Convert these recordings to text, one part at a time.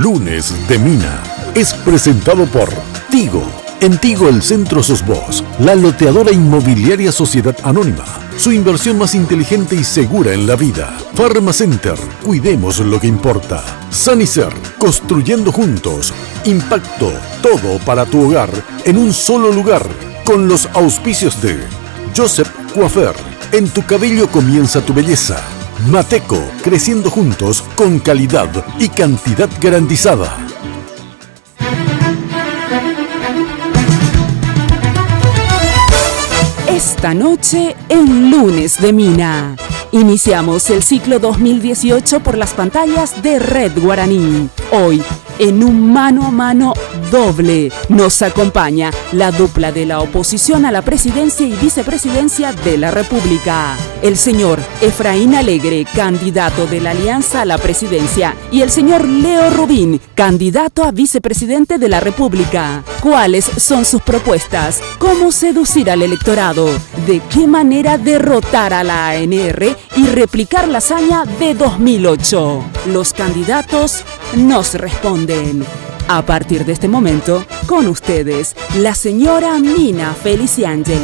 Lunes de Mina es presentado por Tigo. En Tigo el centro sos vos, la loteadora inmobiliaria Sociedad Anónima. Su inversión más inteligente y segura en la vida. Pharmacenter, cuidemos lo que importa. Sanicer, construyendo juntos. Impacto, todo para tu hogar en un solo lugar. Con los auspicios de Joseph Coiffeur, en tu cabello comienza tu belleza. Mateco, creciendo juntos con calidad y cantidad garantizada. Esta noche en Lunes de Mina. Iniciamos el ciclo 2018 por las pantallas de Red Guaraní. Hoy, en un mano a mano doble, nos acompaña la dupla de la oposición a la presidencia y vicepresidencia de la República. El señor Efraín Alegre, candidato de la Alianza a la presidencia, y el señor Leo Rubín, candidato a vicepresidente de la República. ¿Cuáles son sus propuestas? ¿Cómo seducir al electorado? ¿De qué manera derrotar a la ANR y replicar la hazaña de 2008? Los candidatos nos responden. A partir de este momento, con ustedes, la señora Mina Feliciangeli.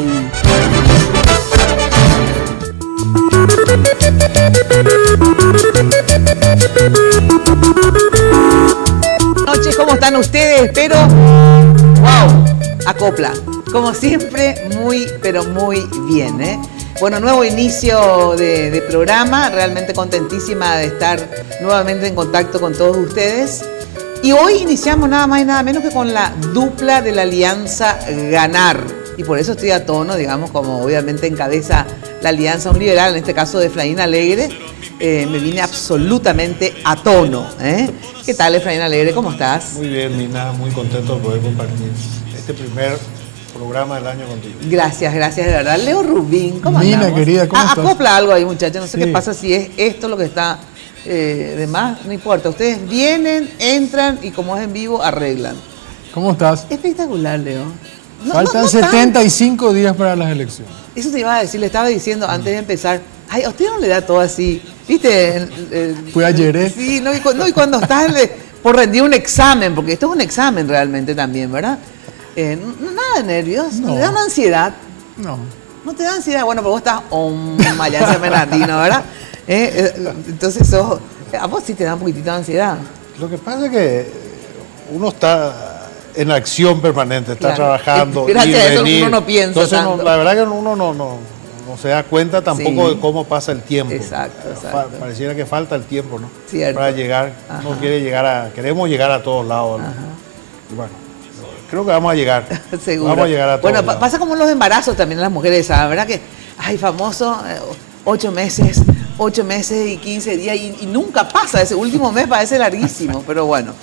Noches, ¿cómo están ustedes? Pero, wow, acopla. Como siempre, muy, pero muy bien, ¿eh? Bueno, nuevo inicio de programa, realmente contentísima de estar nuevamente en contacto con todos ustedes. Y hoy iniciamos nada más y nada menos que con la dupla de la Alianza Ganar. Y por eso estoy a tono, digamos, como obviamente encabeza la Alianza Un Liberal, en este caso de Efraín Alegre, me vine absolutamente a tono, ¿eh? ¿Qué tal, Efraín Alegre? ¿Cómo estás? Muy bien, Mina, muy contento de poder compartir este primer programa del año contigo. Gracias, gracias de verdad. Leo Rubín, ¿cómo Mina, andamos? querida, ¿cómo estás? Acopla algo ahí, muchachos. No sé Sí. qué pasa si es esto lo que está de más, no importa. Ustedes vienen, entran y como es en vivo, arreglan. ¿Cómo estás? Espectacular, Leo. Faltan 75 días para las elecciones. Eso te iba a decir, le estaba diciendo antes de empezar. Ay, a usted no le da todo así. ¿Viste? Fue ayer, ¿eh? Sí, no, y cuando estás por rendir un examen, porque esto es un examen realmente también, ¿verdad? Nada de nervios, No. ¿te da una ansiedad? No. ¿No te da ansiedad? Bueno, pero vos estás allá en Bernardino, ¿verdad? Entonces, a vos sí te da un poquitito de ansiedad. Lo que pasa es que uno está en acción permanente, está Claro. trabajando. Gracias ir, a eso venir. uno no piensa Entonces, tanto. la verdad que uno no se da cuenta tampoco Sí. de cómo pasa el tiempo. Exacto, exacto. Pareciera que falta el tiempo, ¿no? Cierto. Para llegar. Ajá. Uno queremos llegar a todos lados, ¿no? Ajá. Y bueno, creo que vamos a llegar. Seguro. Vamos a llegar a todos Bueno, lados. pasa como en los embarazos también las mujeres, ¿sabes? ¿Verdad que, ay, famoso, 8 meses y 15 días y nunca pasa? Ese último mes parece larguísimo, pero bueno.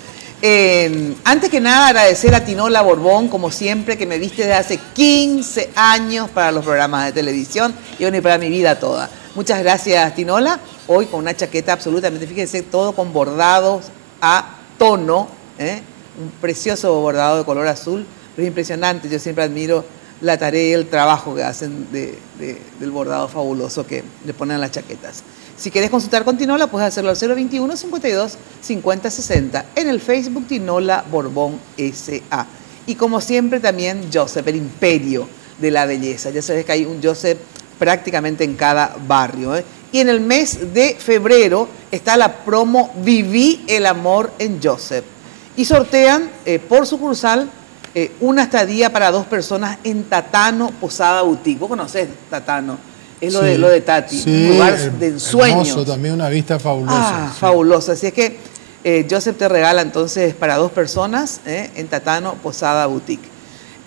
Antes que nada, agradecer a Tinola Borbón, como siempre, que me viste desde hace 15 años para los programas de televisión y bueno, y para mi vida toda. Muchas gracias, Tinola. Hoy con una chaqueta absolutamente, fíjense, todo con bordados a tono, ¿eh? Un precioso bordado de color azul, pero es impresionante. Yo siempre admiro la tarea y el trabajo que hacen del bordado fabuloso que le ponen a las chaquetas. Si querés consultar con Tinola, puedes hacerlo al 021 52 50 60 en el Facebook Tinola Borbón S.A. Y como siempre también Joseph, el imperio de la belleza. Ya sabes que hay un Joseph prácticamente en cada barrio, ¿eh? Y en el mes de febrero está la promo Viví el amor en Joseph. Y sortean por sucursal una estadía para 2 personas en Tatano Posada Boutique. ¿Vos conocés Tatano? Es lo de Tati, Sí, un lugar de ensueños. hermoso, también una vista fabulosa. Sí. Fabulosa. Así es que Joseph te regala entonces para 2 personas en Tatano Posada Boutique.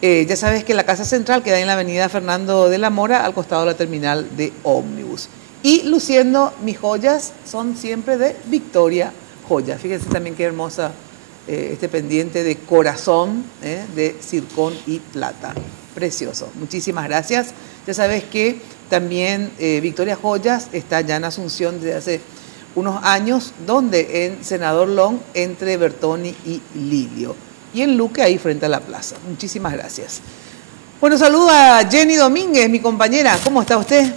Ya sabes que la Casa Central queda en la avenida Fernando de la Mora, al costado de la terminal de ómnibus. Y luciendo mis joyas son siempre de Victoria Joya. Fíjense también qué hermosa este pendiente de corazón de zircón y plata. Precioso. Muchísimas gracias. Ya sabes que también Victoria Joyas está ya en Asunción desde hace unos años, donde en Senador Long, entre Bertoni y Lilio. Y en Luque, ahí frente a la plaza. Muchísimas gracias. Bueno, saludo a Jenny Domínguez, mi compañera. ¿Cómo está usted?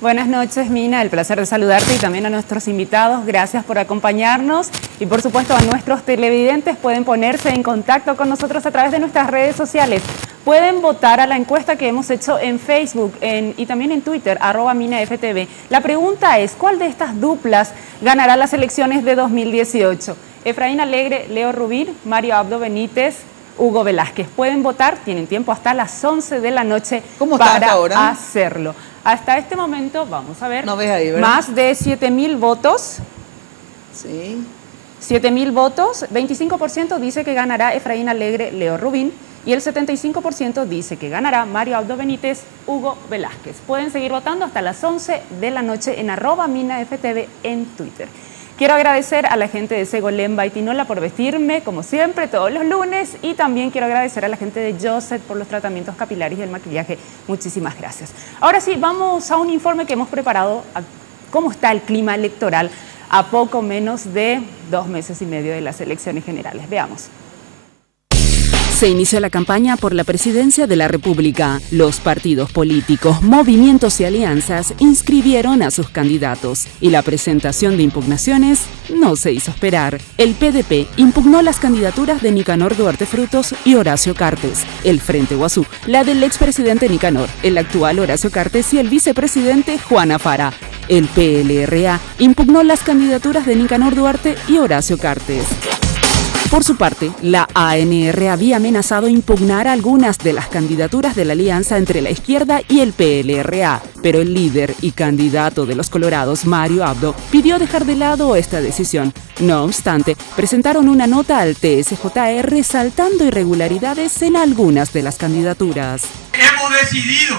Buenas noches, Mina. El placer de saludarte y también a nuestros invitados. Gracias por acompañarnos. Y por supuesto a nuestros televidentes pueden ponerse en contacto con nosotros a través de nuestras redes sociales. Pueden votar a la encuesta que hemos hecho en Facebook y también en Twitter, @MinaFTV. La pregunta es, ¿cuál de estas duplas ganará las elecciones de 2018? Efraín Alegre, Leo Rubín, Mario Abdo Benítez, Hugo Velázquez. Pueden votar, tienen tiempo hasta las 11 de la noche para hacerlo. Hasta este momento, vamos a ver, no ves ahí, ¿verdad? Más de 7.000 votos. Sí. 7.000 votos, 25% dice que ganará Efraín Alegre, Leo Rubín, y el 75% dice que ganará Mario Abdo Benítez, Hugo Velázquez. Pueden seguir votando hasta las 11 de la noche en @MinaFTV en Twitter. Quiero agradecer a la gente de Segolén Baitinola por vestirme, como siempre, todos los lunes. Y también quiero agradecer a la gente de Joseph por los tratamientos capilares y el maquillaje. Muchísimas gracias. Ahora sí, vamos a un informe que hemos preparado. ¿Cómo está el clima electoral a poco menos de 2 meses y medio de las elecciones generales? Veamos. Se inició la campaña por la presidencia de la República. Los partidos políticos, movimientos y alianzas inscribieron a sus candidatos y la presentación de impugnaciones no se hizo esperar. El PDP impugnó las candidaturas de Nicanor Duarte Frutos y Horacio Cartes. El Frente Guazú, la del expresidente Nicanor, el actual Horacio Cartes y el vicepresidente Juan Fara. El PLRA impugnó las candidaturas de Nicanor Duarte y Horacio Cartes. Por su parte, la ANR había amenazado impugnar algunas de las candidaturas de la alianza entre la izquierda y el PLRA, pero el líder y candidato de los Colorados, Mario Abdo, pidió dejar de lado esta decisión. No obstante, presentaron una nota al TSJR resaltando irregularidades en algunas de las candidaturas. Hemos decidido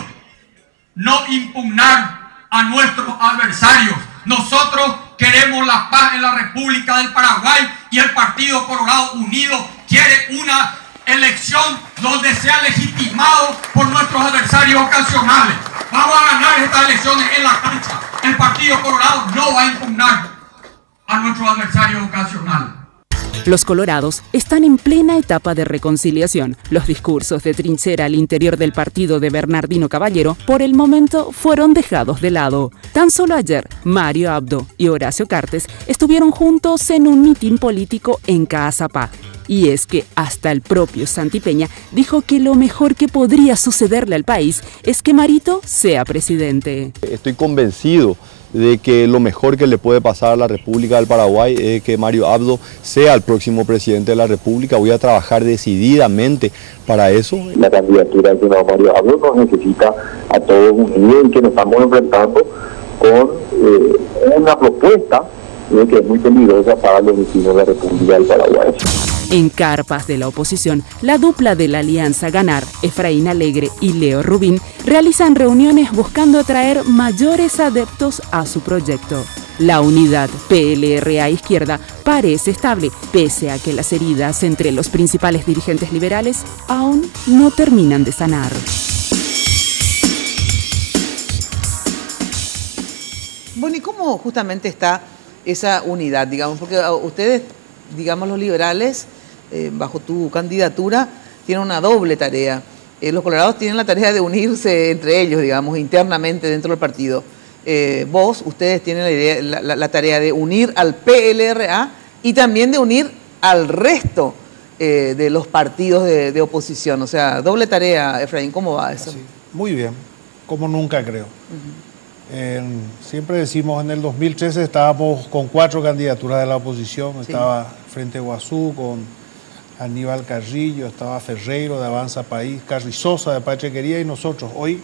no impugnar a nuestros adversarios. Nosotros queremos la paz en la República del Paraguay y el Partido Colorado Unido quiere una elección donde sea legitimado por nuestros adversarios ocasionales. Vamos a ganar estas elecciones en la cancha. El Partido Colorado no va a impugnar a nuestros adversarios ocasionales. Los colorados están en plena etapa de reconciliación. Los discursos de trinchera al interior del partido de Bernardino Caballero, por el momento, fueron dejados de lado. Tan solo ayer, Mario Abdo y Horacio Cartes estuvieron juntos en un mitin político en Caazapá. Y es que hasta el propio Santi Peña dijo que lo mejor que podría sucederle al país es que Marito sea presidente. Estoy convencido de que lo mejor que le puede pasar a la República del Paraguay es que Mario Abdo sea el próximo presidente de la República. Voy a trabajar decididamente para eso. La candidatura del senador Mario Abdo nos necesita a todos unidos y que nos estamos enfrentando con una propuesta que es muy peligrosa para los vecinos de la República del Paraguay. En carpas de la oposición, la dupla de la alianza Ganar, Efraín Alegre y Leo Rubín, realizan reuniones buscando atraer mayores adeptos a su proyecto. La unidad PLRA izquierda parece estable, pese a que las heridas entre los principales dirigentes liberales aún no terminan de sanar. Bueno, ¿y cómo justamente está esa unidad, digamos? Porque ustedes, digamos, los liberales, bajo tu candidatura, tienen una doble tarea. Los colorados tienen la tarea de unirse entre ellos, digamos, internamente dentro del partido. Ustedes tienen la tarea de unir al PLRA y también de unir al resto de los partidos de oposición. O sea, doble tarea, Efraín, ¿cómo va eso? Sí, muy bien, como nunca creo. Siempre decimos, en el 2013 estábamos con 4 candidaturas de la oposición. Sí. Estaba Frente Guazú con Aníbal Carrillo, estaba Ferreiro de Avanza País, Carrizosa de Pachequería y nosotros. Hoy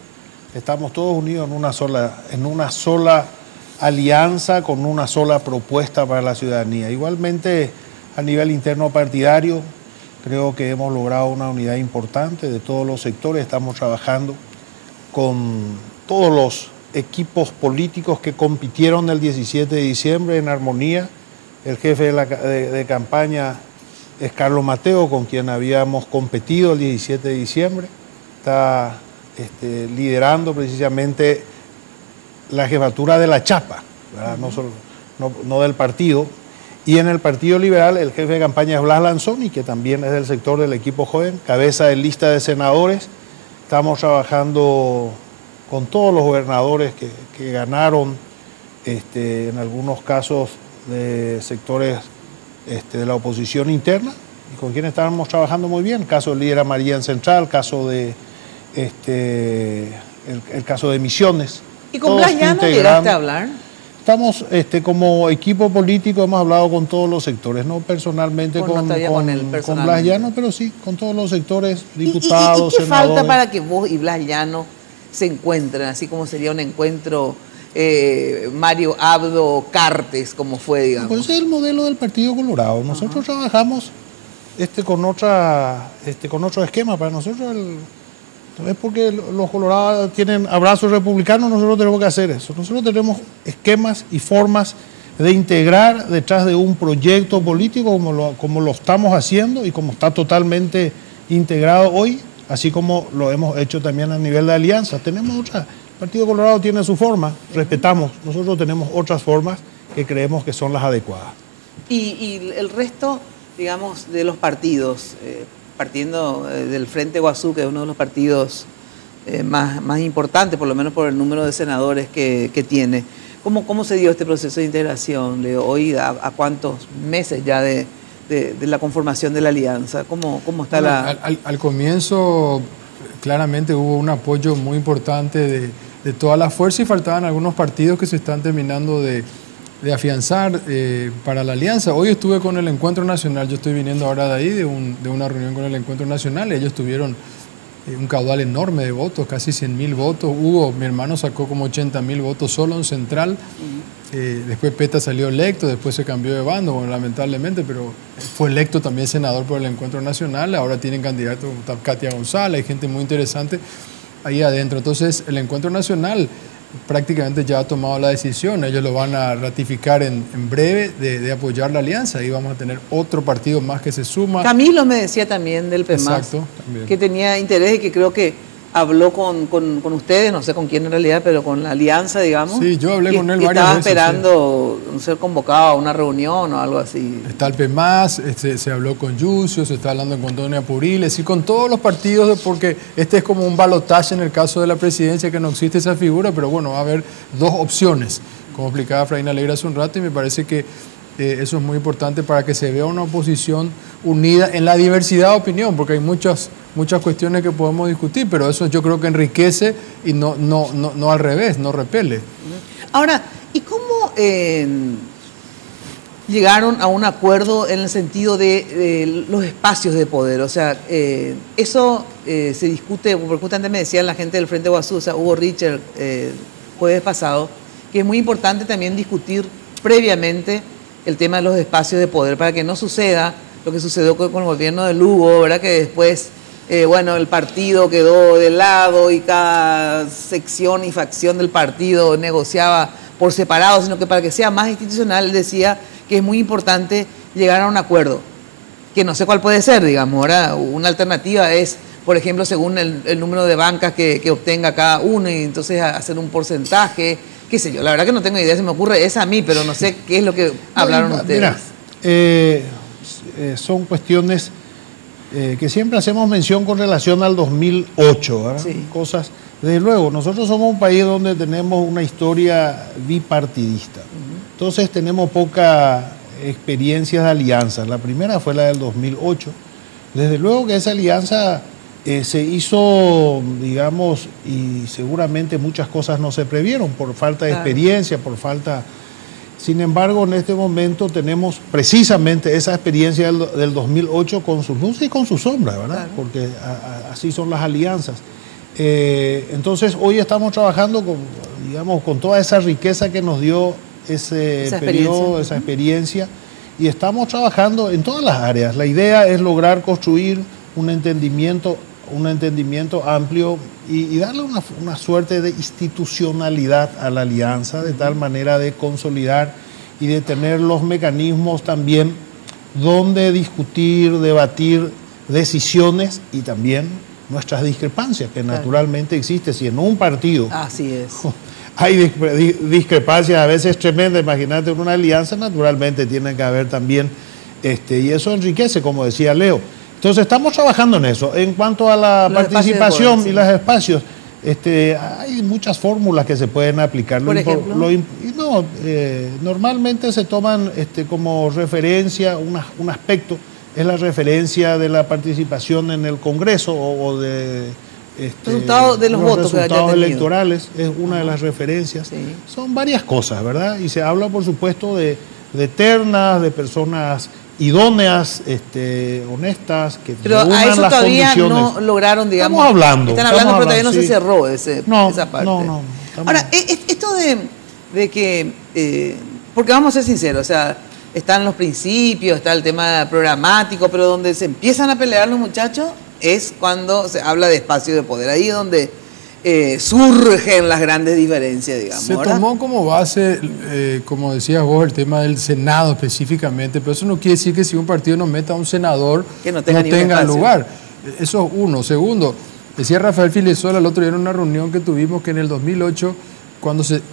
estamos todos unidos en una sola alianza, con una sola propuesta para la ciudadanía. Igualmente, a nivel interno partidario, creo que hemos logrado una unidad importante de todos los sectores. Estamos trabajando con todos los equipos políticos que compitieron el 17 de diciembre en armonía. El jefe de campaña es Carlos Mateo, con quien habíamos competido el 17 de diciembre. Está liderando precisamente la jefatura de la chapa, ¿verdad? No del partido. Y en el Partido Liberal, el jefe de campaña es Blas Lanzoni, que también es del sector del equipo joven, cabeza de lista de senadores. Estamos trabajando con todos los gobernadores que ganaron, en algunos casos de sectores de la oposición interna, y con quienes estábamos trabajando muy bien. El caso del líder María en Central, caso de, el caso de Misiones. ¿Y con Blas Llano llegaste a hablar? Estamos, como equipo político, hemos hablado con todos los sectores, no personalmente con Blas Llano, pero sí con todos los sectores, diputados, ¿Y qué senadores. falta para que vos y Blas Llano se encuentren, así como sería un encuentro Mario Abdo Cartes, como fue, digamos? Pues es el modelo del Partido Colorado. Nosotros trabajamos con otro esquema. Para nosotros, no es porque los colorados tienen abrazos republicanos, nosotros tenemos que hacer eso. Nosotros tenemos esquemas y formas de integrar detrás de un proyecto político como lo estamos haciendo y como está totalmente integrado hoy, así como lo hemos hecho también a nivel de alianza. Tenemos otra. El Partido Colorado tiene su forma, respetamos. Nosotros tenemos otras formas que creemos que son las adecuadas. Y el resto, digamos, de los partidos, partiendo del Frente Guazú, que es uno de los partidos más importantes, por lo menos por el número de senadores que tiene. ¿Cómo se dio este proceso de integración, Leo? Hoy, ¿a cuántos meses ya de la conformación de la alianza? ¿Cómo está Al comienzo, claramente hubo un apoyo muy importante de toda la fuerza y faltaban algunos partidos que se están terminando de afianzar para la alianza. Hoy estuve con el Encuentro Nacional, yo estoy viniendo ahora de ahí, de una reunión con el Encuentro Nacional. Ellos tuvieron un caudal enorme de votos, casi 100.000 votos. Mi hermano sacó como 80.000 votos solo en Central. Después Peta salió electo, después se cambió de bando, bueno, lamentablemente, pero fue electo también senador por el Encuentro Nacional. Ahora tienen candidato Katia González, hay gente muy interesante ahí adentro. Entonces, el Encuentro Nacional prácticamente ya ha tomado la decisión. Ellos lo van a ratificar en breve de apoyar la alianza. Ahí vamos a tener otro partido más que se suma. Camilo me decía también del PEMAS. Exacto, también. Que tenía interés y que creo que habló con ustedes, no sé con quién en realidad, pero con la alianza, digamos. Sí, yo hablé con él varias estaba veces. Estaba esperando ser convocado a una reunión o algo así. Está el PEMAS, se habló con Yucio, se está hablando con Antonio Apuriles y con todos los partidos, porque este es como un balotaje en el caso de la presidencia, que no existe esa figura, pero bueno, va a haber dos opciones, como explicaba Fraín Alegre hace un rato, y me parece que eso es muy importante para que se vea una oposición unida en la diversidad de opinión, porque hay muchas cuestiones que podemos discutir, pero eso yo creo que enriquece y no al revés, no repele. Ahora, ¿y cómo llegaron a un acuerdo en el sentido de los espacios de poder? O sea, eso se discute, porque justamente me decían la gente del Frente Guazú, o sea, Hugo Richard, jueves pasado, que es muy importante también discutir previamente el tema de los espacios de poder, para que no suceda lo que sucedió con el gobierno de Lugo, ¿verdad? Que después, el partido quedó de lado y cada sección y facción del partido negociaba por separado, sino que para que sea más institucional, decía que es muy importante llegar a un acuerdo, que no sé cuál puede ser, digamos. Ahora, una alternativa es, por ejemplo, según el número de bancas que obtenga cada uno, y entonces hacer un porcentaje, qué sé yo. La verdad que no tengo idea, se me ocurre esa a mí, pero no sé qué es lo que hablaron ustedes. Mira, son cuestiones que siempre hacemos mención con relación al 2008, ¿verdad? Sí. Cosas. Desde luego, nosotros somos un país donde tenemos una historia bipartidista. Entonces tenemos poca experiencia de alianzas. La primera fue la del 2008. Desde luego que esa alianza se hizo, digamos, y seguramente muchas cosas no se previeron por falta de experiencia, por falta... Sin embargo, en este momento tenemos precisamente esa experiencia del 2008 con sus luces y con sus sombras, ¿verdad? Claro. Porque así son las alianzas. Entonces, hoy estamos trabajando con toda esa riqueza que nos dio ese periodo, esa experiencia, y estamos trabajando en todas las áreas. La idea es lograr construir un entendimiento amplio y darle una suerte de institucionalidad a la alianza, de tal manera de consolidar y de tener los mecanismos también donde discutir, debatir decisiones y también nuestras discrepancias, que naturalmente existen. Si en un partido hay discrepancias a veces tremendas, imagínate en una alianza, naturalmente tiene que haber también, y eso enriquece, como decía Leo. Entonces estamos trabajando en eso. En cuanto a la participación y los espacios, hay muchas fórmulas que se pueden aplicar. Por ejemplo. Normalmente se toman como referencia un aspecto, es la referencia de la participación en el Congreso o de resultados de los votos que haya resultados tenido. electorales, es una de las referencias. Sí. Son varias cosas, ¿verdad? Y se habla, por supuesto, de ternas, de personas idóneas, honestas, que Pero a reúnan eso las todavía condiciones. no lograron, digamos. Estamos hablando, Están hablando, pero todavía no sí. se cerró esa parte. No. Ahora, esto de que, porque vamos a ser sinceros, o sea, están los principios, está el tema programático, pero donde se empiezan a pelear los muchachos es cuando se habla de espacio de poder. Ahí es donde surgen las grandes diferencias, digamos. Se ¿verdad? tomó como base, como decías vos, el tema del Senado específicamente, pero eso no quiere decir que si un partido no meta a un senador Que no tenga ningún espacio. lugar. Eso es uno. Segundo, decía Rafael Filesola el otro día en una reunión que tuvimos que en el 2008,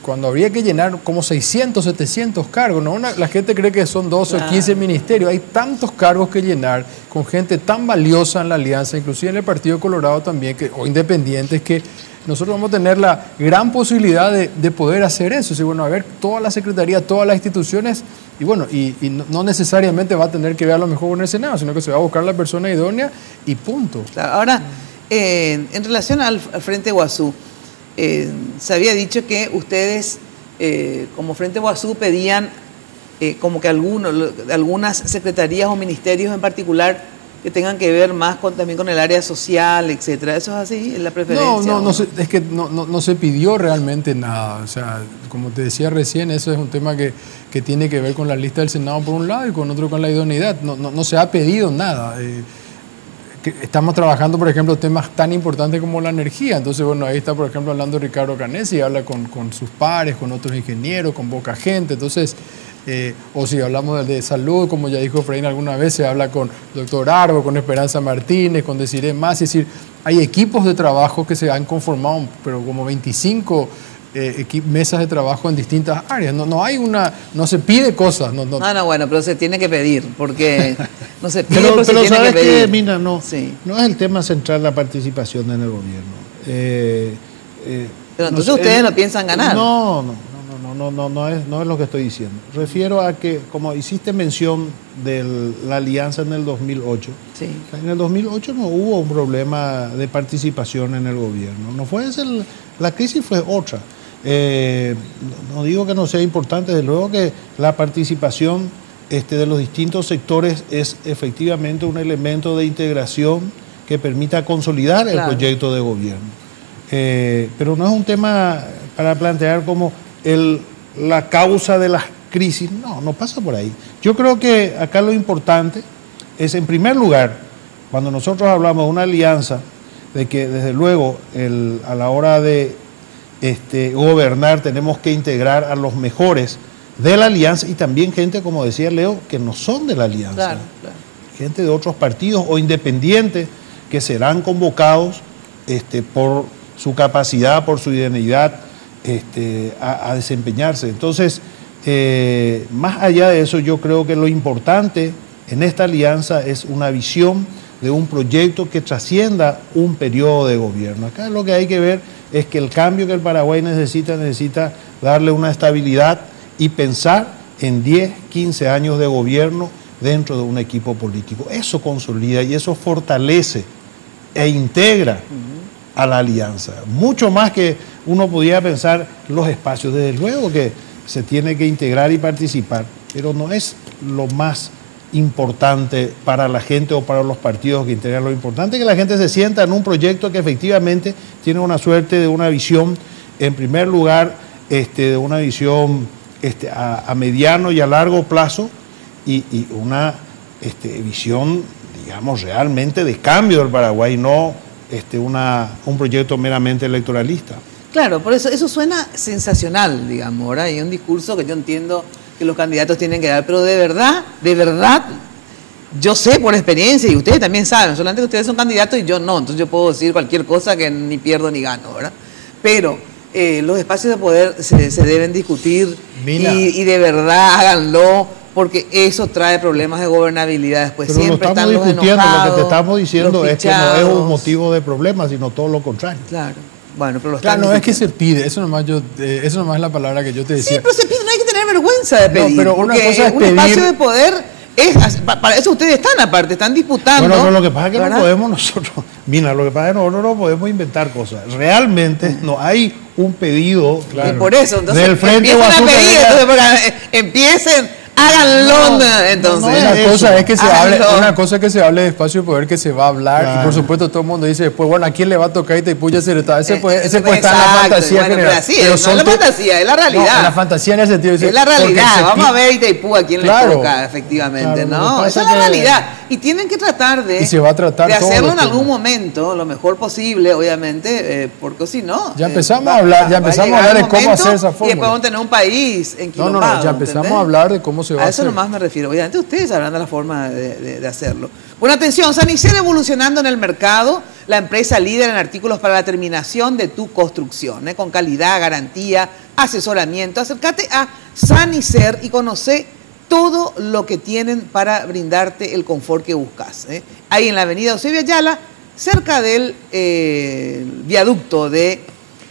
cuando habría que llenar como 600, 700 cargos, ¿no? La gente cree que son 12 o 15 ministerios, hay tantos cargos que llenar con gente tan valiosa en la alianza, inclusive en el Partido Colorado también, o independientes, que nosotros vamos a tener la gran posibilidad de poder hacer eso. Y bueno, a ver, toda la secretaría, todas las instituciones, y bueno, y no necesariamente va a tener que ver a lo mejor con el Senado, sino que se va a buscar la persona idónea y punto. Claro, ahora, en relación al Frente Guazú, se había dicho que ustedes, como Frente Guazú, pedían como que algunas secretarías o ministerios en particular que tengan que ver más también con el área social, etcétera. ¿Eso es así? ¿Es la preferencia? Es que no se pidió realmente nada. O sea, como te decía recién, eso es un tema que tiene que ver con la lista del Senado por un lado y con otro con la idoneidad. No se ha pedido nada. Estamos trabajando, por ejemplo, temas tan importantes como la energía. Entonces, bueno, ahí está, por ejemplo, hablando Ricardo Canesi, habla con sus pares, con otros ingenieros, con poca gente. Entonces, o si hablamos de salud, como ya dijo Efraín alguna vez, se habla con doctor Arbo, con Esperanza Martínez, con Desiree Más. Es decir, hay equipos de trabajo que se han conformado, pero como 25 mesas de trabajo en distintas áreas. No se pide cosas. No, bueno, pero se tiene que pedir, porque no se pide, pero se tiene ¿sabes que pedir. qué, Mina? No es el tema central la participación en el gobierno. Pero entonces ustedes no piensan ganar. No es lo que estoy diciendo. Refiero a que, como hiciste mención de la alianza en el 2008, sí. En el 2008 no hubo un problema de participación en el gobierno. No fue la crisis fue otra. No digo que no sea importante, desde luego que la participación de los distintos sectores es efectivamente un elemento de integración que permita consolidar el proyecto de gobierno. Pero no es un tema para plantear como la causa de las crisis, no pasa por ahí. Yo creo que acá lo importante es, en primer lugar, cuando nosotros hablamos de una alianza, de que desde luego a la hora de gobernar tenemos que integrar a los mejores de la alianza y también gente, como decía Leo, que no son de la alianza. Claro. Gente de otros partidos o independientes que serán convocados por su capacidad, por su idoneidad, a desempeñarse. Entonces, más allá de eso, yo creo que lo importante en esta alianza es una visión de un proyecto que trascienda un periodo de gobierno. Acá lo que hay que ver es que el cambio que el Paraguay necesita darle una estabilidad y pensar en 10, 15 años de gobierno dentro de un equipo político. Eso consolida y eso fortalece e integra a la alianza. Mucho más que uno podía pensar los espacios. Desde luego que se tiene que integrar y participar, pero no es lo más importante para la gente o para los partidos que integran. Lo importante es que la gente se sienta en un proyecto que efectivamente tiene una suerte de una visión, en primer lugar, de una visión a mediano y a largo plazo y una visión, digamos, realmente de cambio del Paraguay, no un proyecto meramente electoralista. Claro, por eso suena sensacional, digamos, ¿verdad? Y un discurso que yo entiendo que los candidatos tienen que dar, pero de verdad, yo sé por experiencia, y ustedes también saben, solamente que ustedes son candidatos y yo no, entonces yo puedo decir cualquier cosa que ni pierdo ni gano, ¿verdad? Pero los espacios de poder se deben discutir y de verdad háganlo, porque eso trae problemas de gobernabilidad después. Pero siempre lo estamos están los discutiendo, enojados, lo que te estamos diciendo los es que no es un fichados. motivo de problema, sino todo lo contrario. Claro. Bueno, pero Claro, no es que se pide, eso nomás es la palabra que yo te decía. Sí, pero se pide, no hay que tener vergüenza de pedir. No, pero una cosa es un pedir. espacio de poder para eso ustedes están aparte, están disputando. Bueno, pero lo que pasa es que ¿verdad? no podemos nosotros, mira, lo que pasa es que nosotros no podemos inventar cosas. Realmente no hay un pedido Y por eso, entonces, del Frente empiecen a Guasú que pedir, venga- entonces, porque háganlo, entonces. Una cosa es que se hable, Háganlo. una cosa es que se hable de espacio de poder que se va a hablar, Claro. y por supuesto todo el mundo dice después, bueno, ¿a quién le va a tocar Itaipú y Yacyretá? Ese puede estar en la Exacto, fantasía bueno, general. pero así es, no es la fantasía, es la realidad. No, la fantasía en el sentido de Es la porque realidad, se vamos pi- a ver Itaipú a quién Claro. le toca, efectivamente, Claro, lo que ¿no? pasa Esa es la que- realidad. Y tienen que tratar de, Y se va a tratar de todos hacerlo los en algún temas. momento, lo mejor posible, obviamente, porque si no... Ya empezamos a hablar- ya empezamos a llegar hablar el de cómo momento hacer esa Y después fórmula. vamos a tener un país No, enquilombado, ya empezamos ¿entendés? a hablar de cómo se va a A eso hacer. nomás me refiero. Obviamente ustedes sabrán de la forma de hacerlo. Bueno, atención, Sanicer evolucionando en el mercado, la empresa líder en artículos para la terminación de tu construcción, con calidad, garantía, asesoramiento. Acércate a Sanicer y conoce todo lo que tienen para brindarte el confort que buscas. Ahí en la avenida Eusebio Ayala, cerca del viaducto de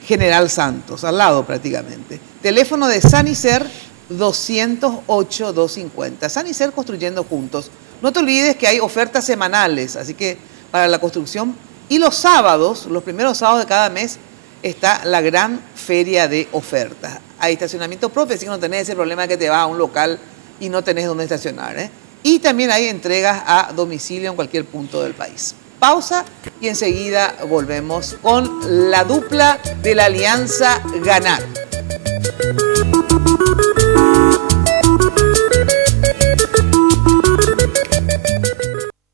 General Santos, al lado prácticamente. Teléfono de Sanicer 208-250. Sanicer construyendo juntos. No te olvides que hay ofertas semanales, así que para la construcción. Y los sábados, los primeros sábados de cada mes, está la gran feria de ofertas. Hay estacionamiento propio, así que no tenés ese problema de que te vas a un local y no tenés dónde estacionar. Y también hay entregas a domicilio en cualquier punto del país. Pausa y enseguida volvemos con la dupla de la Alianza Ganar.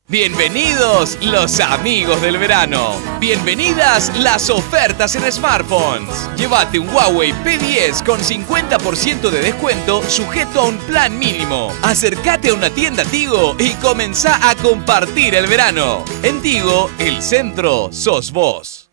Bienvenidos los amigos del verano. Bienvenidas las ofertas en smartphones. Llévate un Huawei P10 con 50% de descuento sujeto a un plan mínimo. Acércate a una tienda Tigo y comenzá a compartir el verano. En Tigo, el centro sos vos.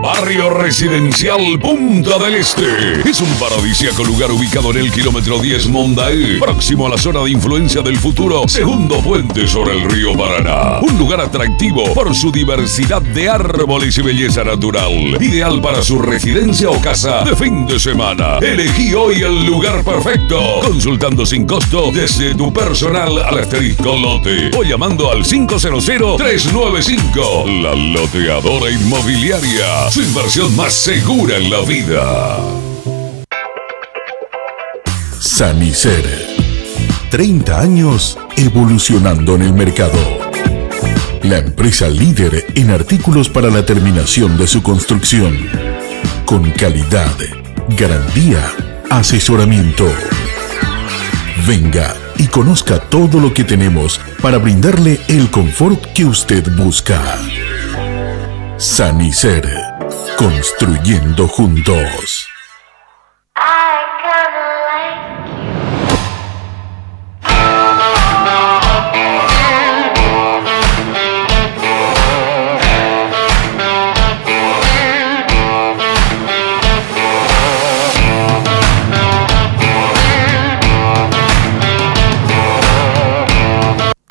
Barrio Residencial Punta del Este. Es un paradisíaco lugar ubicado en el kilómetro 10 Mondael, próximo a la zona de influencia del futuro segundo puente sobre el río Paraná. Un lugar atractivo por su diversidad de árboles y belleza natural. Ideal para su residencia o casa de fin de semana. Elegí hoy el lugar perfecto. Consultando sin costo desde tu personal al asterisco lote o llamando al 500-395. La Loteadora Inmobiliaria. Su inversión más segura en la vida. Sanicer. 30 años evolucionando en el mercado. La empresa líder en artículos para la terminación de su construcción. Con calidad, garantía, asesoramiento. Venga y conozca todo lo que tenemos para brindarle el confort que usted busca. Sanicer. Construyendo juntos.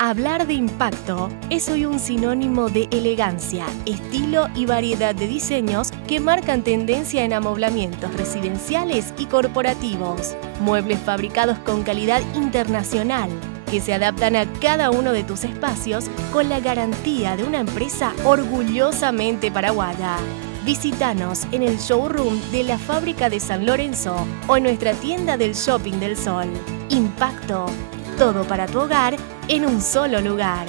Hablar de impacto es hoy un sinónimo de elegancia, estilo y variedad de diseños que marcan tendencia en amoblamientos residenciales y corporativos. Muebles fabricados con calidad internacional que se adaptan a cada uno de tus espacios con la garantía de una empresa orgullosamente paraguaya. Visítanos en el showroom de la Fábrica de San Lorenzo o en nuestra tienda del Shopping del Sol. Impacto. Todo para tu hogar en un solo lugar.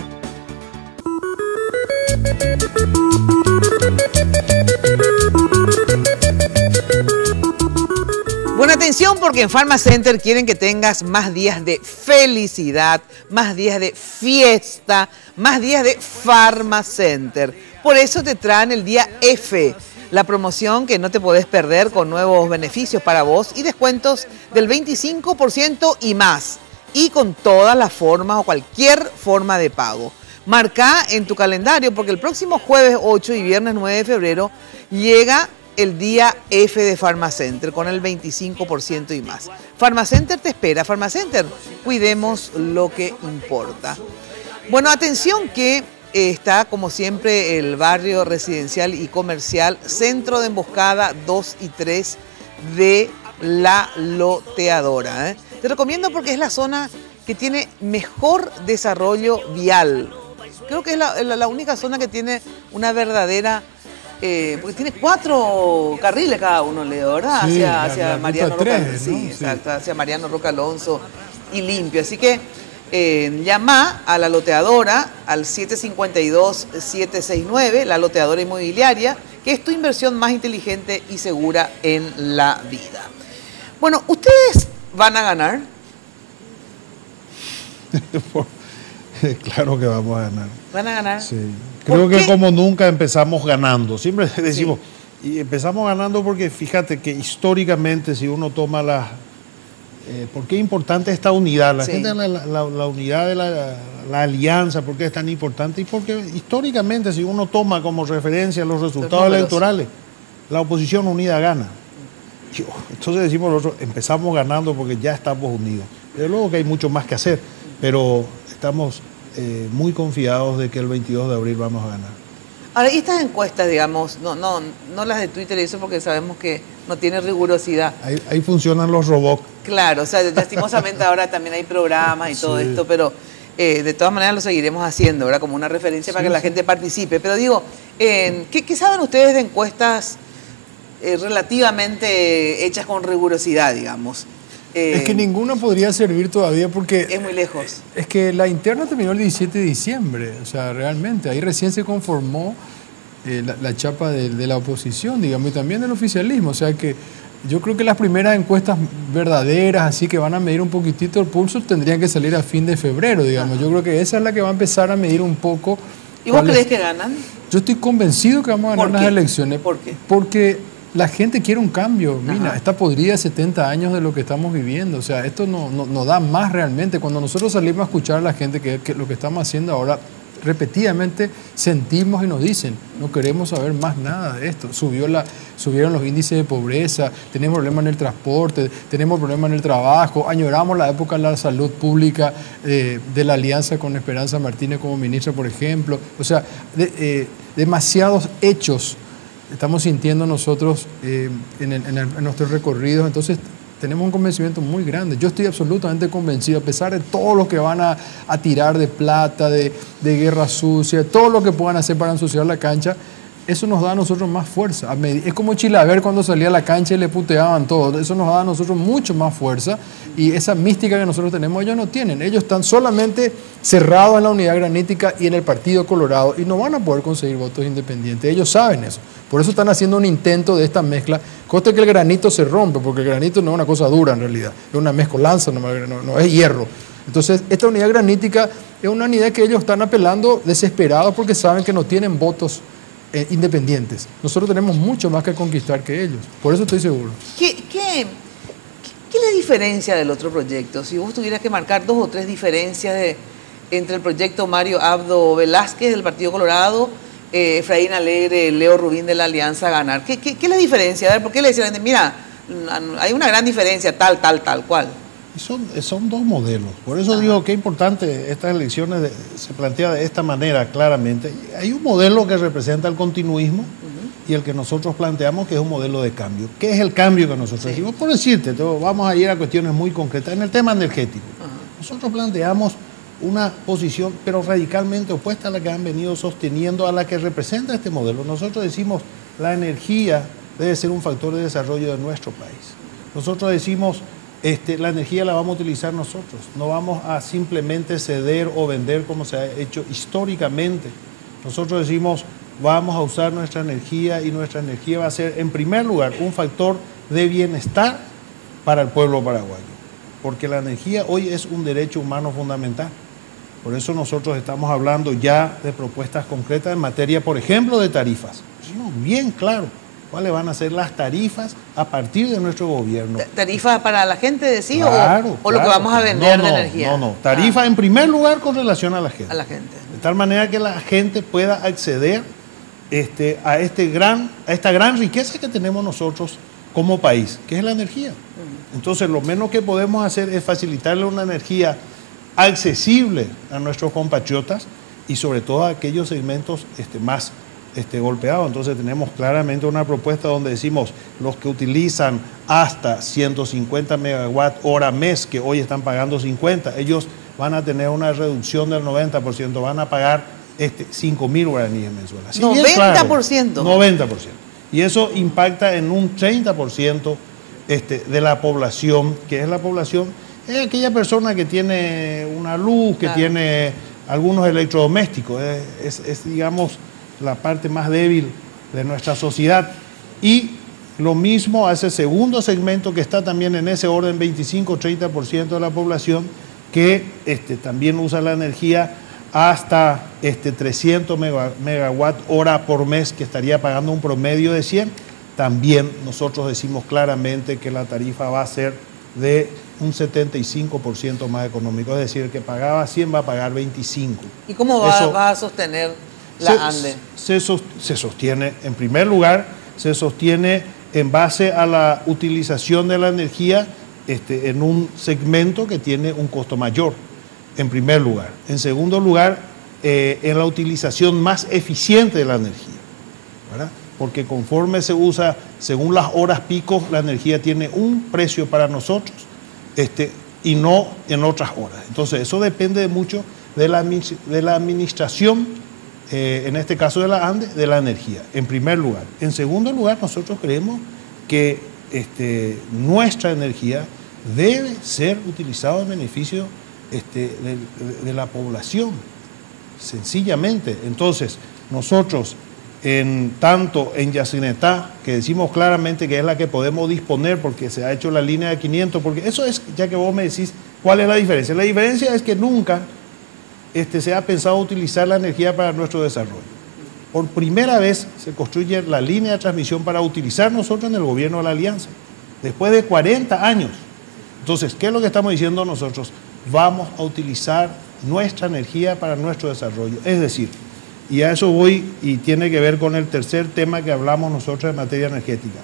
Buena atención porque en Pharma Center quieren que tengas más días de felicidad, más días de fiesta, más días de Pharma Center. Por eso te traen el día F, la promoción que no te podés perder con nuevos beneficios para vos y descuentos del 25% y más. Y con todas las formas o cualquier forma de pago. Marca en tu calendario porque el próximo jueves 8 y viernes 9 de febrero llega el día F de Pharma Center con el 25% y más. Pharma Center te espera. Pharma Center, cuidemos lo que importa. Bueno, atención que está, como siempre, el barrio residencial y comercial, centro de emboscada 2 y 3 de La Loteadora. Te recomiendo porque es la zona que tiene mejor desarrollo vial. Creo que es la única zona que tiene una verdadera... porque tiene 4 carriles cada uno, Leo, ¿verdad? Sí, hacia Mariano Roca, 3, ¿no? sí, exacto, hacia Mariano Roca Alonso y limpio. Así que llama a La Loteadora al 752-769, La Loteadora Inmobiliaria, que es tu inversión más inteligente y segura en la vida. Bueno, ¿ustedes van a ganar? Claro que vamos a ganar. ¿Van a ganar? Sí. Creo que como nunca empezamos ganando. Siempre decimos, y empezamos ganando porque fíjate que históricamente si uno toma ¿por qué es importante esta unidad? La gente, la unidad de la alianza, ¿por qué es tan importante? Y porque históricamente si uno toma como referencia los resultados electorales, la oposición unida gana. Entonces decimos nosotros, empezamos ganando porque ya estamos unidos. Pero luego que hay mucho más que hacer, pero estamos muy confiados de que el 22 de abril vamos a ganar. Ahora, y estas encuestas, digamos, no las de Twitter y eso porque sabemos que no tiene rigurosidad. Ahí funcionan los robots. Claro, o sea, lastimosamente ahora también hay programas y todo esto, pero de todas maneras lo seguiremos haciendo, ¿verdad? Como una referencia para que la gente participe. Pero digo, ¿qué saben ustedes de encuestas relativamente hechas con rigurosidad, digamos? Es que ninguna podría servir todavía porque... Es muy lejos. Es que la interna terminó el 17 de diciembre, o sea, realmente, ahí recién se conformó la chapa de la oposición, digamos, y también del oficialismo, o sea que yo creo que las primeras encuestas verdaderas, así que van a medir un poquitito el pulso, tendrían que salir a fin de febrero, digamos. Yo creo que esa es la que va a empezar a medir un poco... ¿Y vos crees que ganan? Yo estoy convencido que vamos a ganar las elecciones. ¿Por qué? Porque... la gente quiere un cambio. Mira, está podrida 70 años de lo que estamos viviendo. O sea, esto no da más realmente. Cuando nosotros salimos a escuchar a la gente que lo que estamos haciendo ahora, repetidamente sentimos y nos dicen, no queremos saber más nada de esto. Subieron los índices de pobreza, tenemos problemas en el transporte, tenemos problemas en el trabajo, añoramos la época de la salud pública, de la alianza con Esperanza Martínez como ministra, por ejemplo. O sea, demasiados hechos estamos sintiendo nosotros en nuestros recorridos, entonces tenemos un convencimiento muy grande. Yo estoy absolutamente convencido, a pesar de todo lo que van a tirar de plata, de guerra sucia, todo lo que puedan hacer para ensuciar la cancha, eso nos da a nosotros más fuerza. Es como Chilaver cuando salía a la cancha y le puteaban todo, eso nos da a nosotros mucho más fuerza y esa mística que nosotros tenemos ellos no tienen. Ellos están solamente cerrados en la unidad granítica y en el Partido Colorado y no van a poder conseguir votos independientes. Ellos saben eso. Por eso están haciendo un intento de esta mezcla. Conste que el granito se rompe, porque el granito no es una cosa dura en realidad, es una mezcolanza, no es hierro. Entonces, esta unidad granítica es una unidad que ellos están apelando desesperados porque saben que no tienen votos independientes. Nosotros tenemos mucho más que conquistar que ellos. Por eso estoy seguro. ¿Qué le diferencia del otro proyecto? Si vos tuvieras que marcar 2 o 3 diferencias entre el proyecto Mario Abdo Velázquez del Partido Colorado, Efraín Alegre, Leo Rubín de la Alianza Ganar. ¿Qué es la diferencia? A ver, ¿por qué le decían? Mira, hay una gran diferencia, tal, cual. Son 2 modelos. Por eso digo que es importante, estas elecciones se plantea de esta manera claramente. Hay un modelo que representa el continuismo y el que nosotros planteamos que es un modelo de cambio. ¿Qué es el cambio que nosotros decimos? Por decirte, vamos a ir a cuestiones muy concretas. En el tema energético, nosotros planteamos una posición, pero radicalmente opuesta a la que han venido sosteniendo, a la que representa este modelo. Nosotros decimos, la energía debe ser un factor de desarrollo de nuestro país. Nosotros decimos, la energía la vamos a utilizar nosotros, no vamos a simplemente ceder o vender como se ha hecho históricamente. Nosotros decimos, vamos a usar nuestra energía y nuestra energía va a ser, en primer lugar, un factor de bienestar para el pueblo paraguayo, porque la energía hoy es un derecho humano fundamental. Por eso nosotros estamos hablando ya de propuestas concretas en materia, por ejemplo, de tarifas. Bien claro cuáles van a ser las tarifas a partir de nuestro gobierno. ¿Tarifas para la gente, decís? Claro, o lo que vamos a vender de energía? No. Tarifa en primer lugar con relación a la gente. A la gente. De tal manera que la gente pueda acceder a esta gran riqueza que tenemos nosotros como país, que es la energía. Entonces, lo menos que podemos hacer es facilitarle una energía accesible a nuestros compatriotas y sobre todo aquellos segmentos más golpeados. Entonces tenemos claramente una propuesta donde decimos los que utilizan hasta 150 megawatt hora mes, que hoy están pagando 50, ellos van a tener una reducción del 90%, van a pagar 5.000 guaraníes mensuales. Si 90%. Claro, 90%. Y eso impacta en un 30% de la población, que es la población, es aquella persona que tiene una luz, que tiene algunos electrodomésticos, es digamos la parte más débil de nuestra sociedad. Y lo mismo a ese segundo segmento que está también en ese orden, 25-30% de la población, que también usa la energía hasta 300 megawatt hora por mes, que estaría pagando un promedio de 100. También nosotros decimos claramente que la tarifa va a ser de un 75% más económico, es decir, el que pagaba 100 va a pagar 25. ¿Y cómo va a sostener la ANDE? Se sostiene, en primer lugar, se sostiene en base a la utilización de la energía en un segmento que tiene un costo mayor, en primer lugar. En segundo lugar, en la utilización más eficiente de la energía, ¿verdad? Porque conforme se usa, según las horas pico, la energía tiene un precio para nosotros y no en otras horas. Entonces, eso depende mucho de la administración, en este caso de la ANDE, de la energía, en primer lugar. En segundo lugar, nosotros creemos que nuestra energía debe ser utilizada en beneficio de la población, sencillamente. Entonces, nosotros, tanto en Yacinetá, que decimos claramente que es la que podemos disponer porque se ha hecho la línea de 500, porque eso es, ya que vos me decís, ¿cuál es la diferencia? La diferencia es que nunca se ha pensado utilizar la energía para nuestro desarrollo. Por primera vez se construye la línea de transmisión para utilizar nosotros en el gobierno de la Alianza, después de 40 años. Entonces, ¿qué es lo que estamos diciendo nosotros? Vamos a utilizar nuestra energía para nuestro desarrollo. Es decir, y a eso voy, y tiene que ver con el tercer tema que hablamos nosotros en materia energética,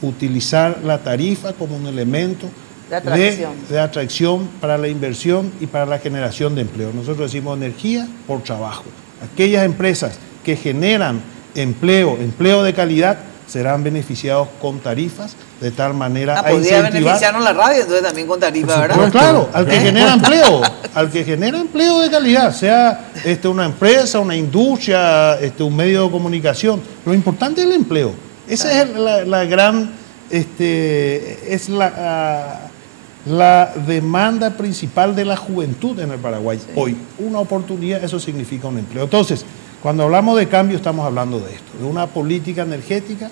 utilizar la tarifa como un elemento de atracción para la inversión y para la generación de empleo. Nosotros decimos energía por trabajo. Aquellas empresas que generan empleo de calidad, serán beneficiados con tarifas, de tal manera a incentivar. Beneficiarnos la radio, entonces también con tarifa, ¿verdad? Pues claro, al que genera empleo, de calidad, sea una empresa, una industria, un medio de comunicación. Lo importante es el empleo. Esa es la gran, es la demanda principal de la juventud en el Paraguay. Sí. Hoy, una oportunidad, eso significa un empleo. Entonces, cuando hablamos de cambio, estamos hablando de esto, de una política energética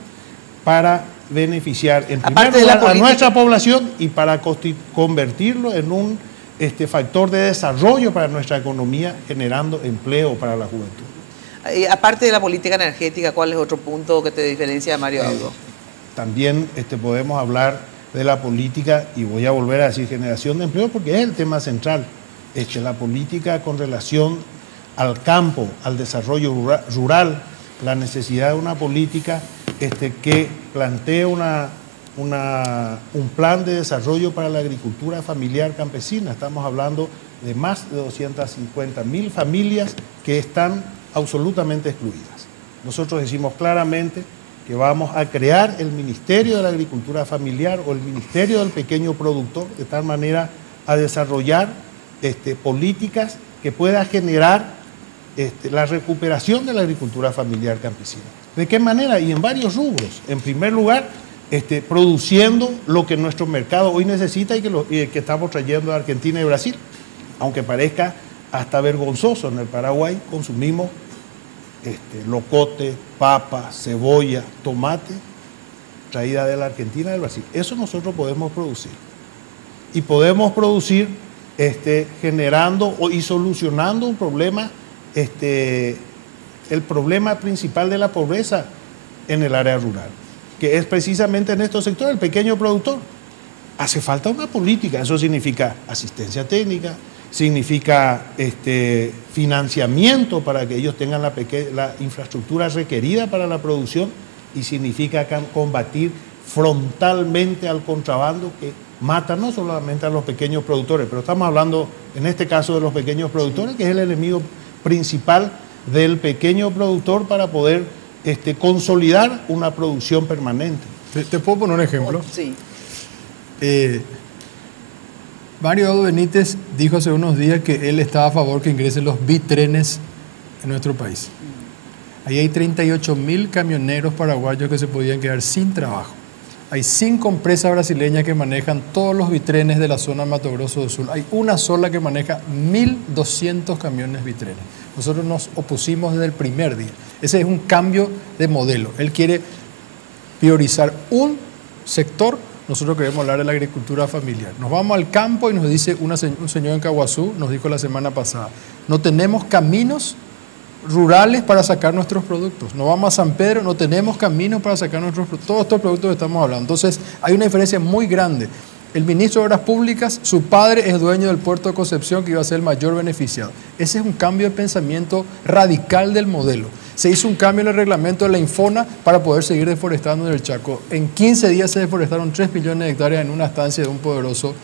para beneficiar en primer lugar a nuestra población y para convertirlo en un factor de desarrollo para nuestra economía, generando empleo para la juventud. Aparte de la política energética, ¿cuál es otro punto que te diferencia de Mario Abdo? También podemos hablar de la política, y voy a volver a decir generación de empleo porque es el tema central, la política con relación al campo, al desarrollo rural, la necesidad de una política que plantee un plan de desarrollo para la agricultura familiar campesina. Estamos hablando de más de 250.000 familias que están absolutamente excluidas. Nosotros decimos claramente que vamos a crear el Ministerio de la Agricultura Familiar o el Ministerio del Pequeño Productor, de tal manera a desarrollar políticas que puedan generar la recuperación de la agricultura familiar campesina. ¿De qué manera? Y en varios rubros. En primer lugar, produciendo lo que nuestro mercado hoy necesita y que estamos trayendo de Argentina y Brasil. Aunque parezca hasta vergonzoso, en el Paraguay consumimos locote, papa, cebolla, tomate, traída de la Argentina y del Brasil. Eso nosotros podemos producir. Y podemos producir generando y solucionando un problema, el problema principal de la pobreza en el área rural, que es precisamente en estos sectores, el pequeño productor. Hace falta una política, eso significa asistencia técnica, significa financiamiento para que ellos tengan la infraestructura requerida para la producción, y significa combatir frontalmente al contrabando que mata no solamente a los pequeños productores, pero estamos hablando en este caso de los pequeños productores, que es el enemigo principal del pequeño productor para poder consolidar una producción permanente. ¿Te puedo poner un ejemplo? Sí. Mario Abdo Benítez dijo hace unos días que él estaba a favor que ingresen los bitrenes en nuestro país. Ahí hay 38.000 camioneros paraguayos que se podían quedar sin trabajo. Hay 5 empresas brasileñas que manejan todos los bitrenes de la zona Mato Grosso do Sul. Hay una sola que maneja 1.200 camiones bitrenes. Nosotros nos opusimos desde el primer día. Ese es un cambio de modelo. Él quiere priorizar un sector. Nosotros queremos hablar de la agricultura familiar. Nos vamos al campo y nos dice un señor en Caguazú, nos dijo la semana pasada, no tenemos caminos rurales para sacar nuestros productos. Nos vamos a San Pedro, no tenemos caminos para sacar nuestros productos. Todos estos productos que estamos hablando. Entonces, hay una diferencia muy grande. El ministro de Obras Públicas, su padre es dueño del puerto de Concepción, que iba a ser el mayor beneficiado. Ese es un cambio de pensamiento radical del modelo. Se hizo un cambio en el reglamento de la Infona para poder seguir deforestando en el Chaco. En 15 días se deforestaron 3 millones de hectáreas en una estancia de un poderoso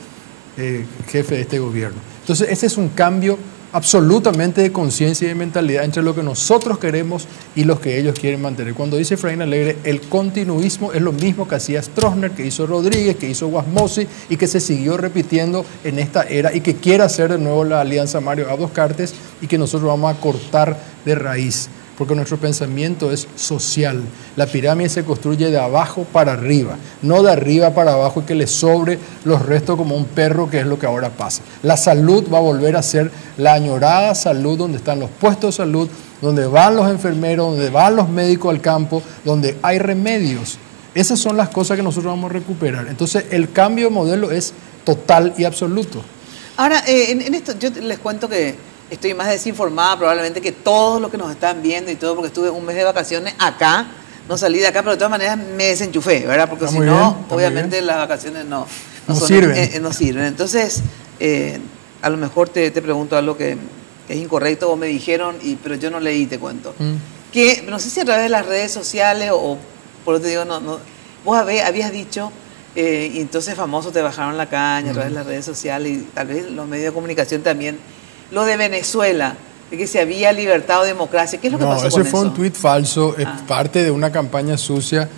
jefe de este gobierno. Entonces, ese es un cambio absolutamente de conciencia y de mentalidad entre lo que nosotros queremos y los que ellos quieren mantener. Cuando dice Efraín Alegre, el continuismo es lo mismo que hacía Stroessner, que hizo Rodríguez, que hizo Guasmosi y que se siguió repitiendo en esta era y que quiere hacer de nuevo la alianza Mario Abdo Cartes y que nosotros vamos a cortar de raíz. Porque nuestro pensamiento es social. La pirámide se construye de abajo para arriba, no de arriba para abajo y que le sobre los restos como un perro, que es lo que ahora pasa. La salud va a volver a ser la añorada salud, donde están los puestos de salud, donde van los enfermeros, donde van los médicos al campo, donde hay remedios. Esas son las cosas que nosotros vamos a recuperar. Entonces, el cambio de modelo es total y absoluto. Ahora, en esto yo les cuento que estoy más desinformada probablemente que todos los que nos están viendo y todo, porque estuve un mes de vacaciones acá, no salí de acá, pero de todas maneras me desenchufé, ¿verdad? Porque si no, obviamente las vacaciones no sirven. No sirven. Entonces, a lo mejor te pregunto algo que es incorrecto, o me dijeron, pero yo no leí, te cuento. Que no sé si a través de las redes sociales o por eso te digo, vos habías dicho, y entonces famosos te bajaron la caña a través de las redes sociales y tal vez los medios de comunicación también. Lo de Venezuela, de que si había libertad o democracia, ¿qué es lo que pasó con eso? No, ese fue un tuit falso, es parte de una campaña sucia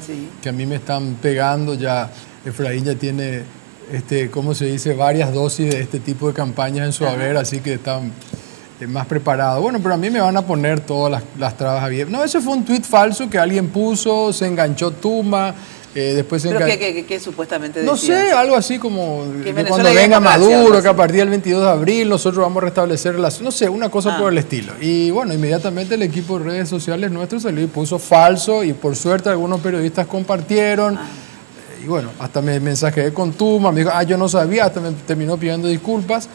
que a mí me están pegando. Ya Efraín ya tiene, ¿cómo se dice?, varias dosis de este tipo de campañas en su haber, así que están más preparados. Bueno, pero a mí me van a poner todas las trabas abiertas. No, ese fue un tuit falso que alguien puso, se enganchó Tuma. Después ¿Pero qué supuestamente decía? No sé, algo así como que cuando venga Maduro, que a partir del 22 de abril nosotros vamos a restablecer relaciones, no sé, una cosa por el estilo. Y bueno, inmediatamente el equipo de redes sociales nuestro salió y puso falso, y por suerte algunos periodistas compartieron. Y bueno, hasta me mensajé con Tuma, me dijo, yo no sabía, hasta me terminó pidiendo disculpas,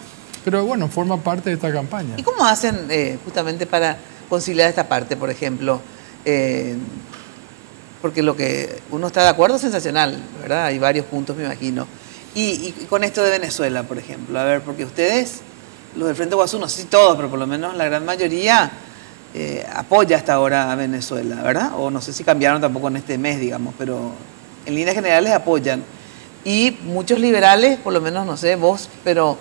pero bueno, forma parte de esta campaña. ¿Y cómo hacen justamente para conciliar esta parte, por ejemplo? Porque lo que uno está de acuerdo es sensacional, ¿verdad? Hay varios puntos, me imagino. Y con esto de Venezuela, por ejemplo, a ver, porque ustedes, los del Frente Guasú, no sé si todos, pero por lo menos la gran mayoría apoya hasta ahora a Venezuela, ¿verdad? O no sé si cambiaron tampoco en este mes, digamos, pero en líneas generales apoyan. Y muchos liberales, por lo menos, no sé, vos, pero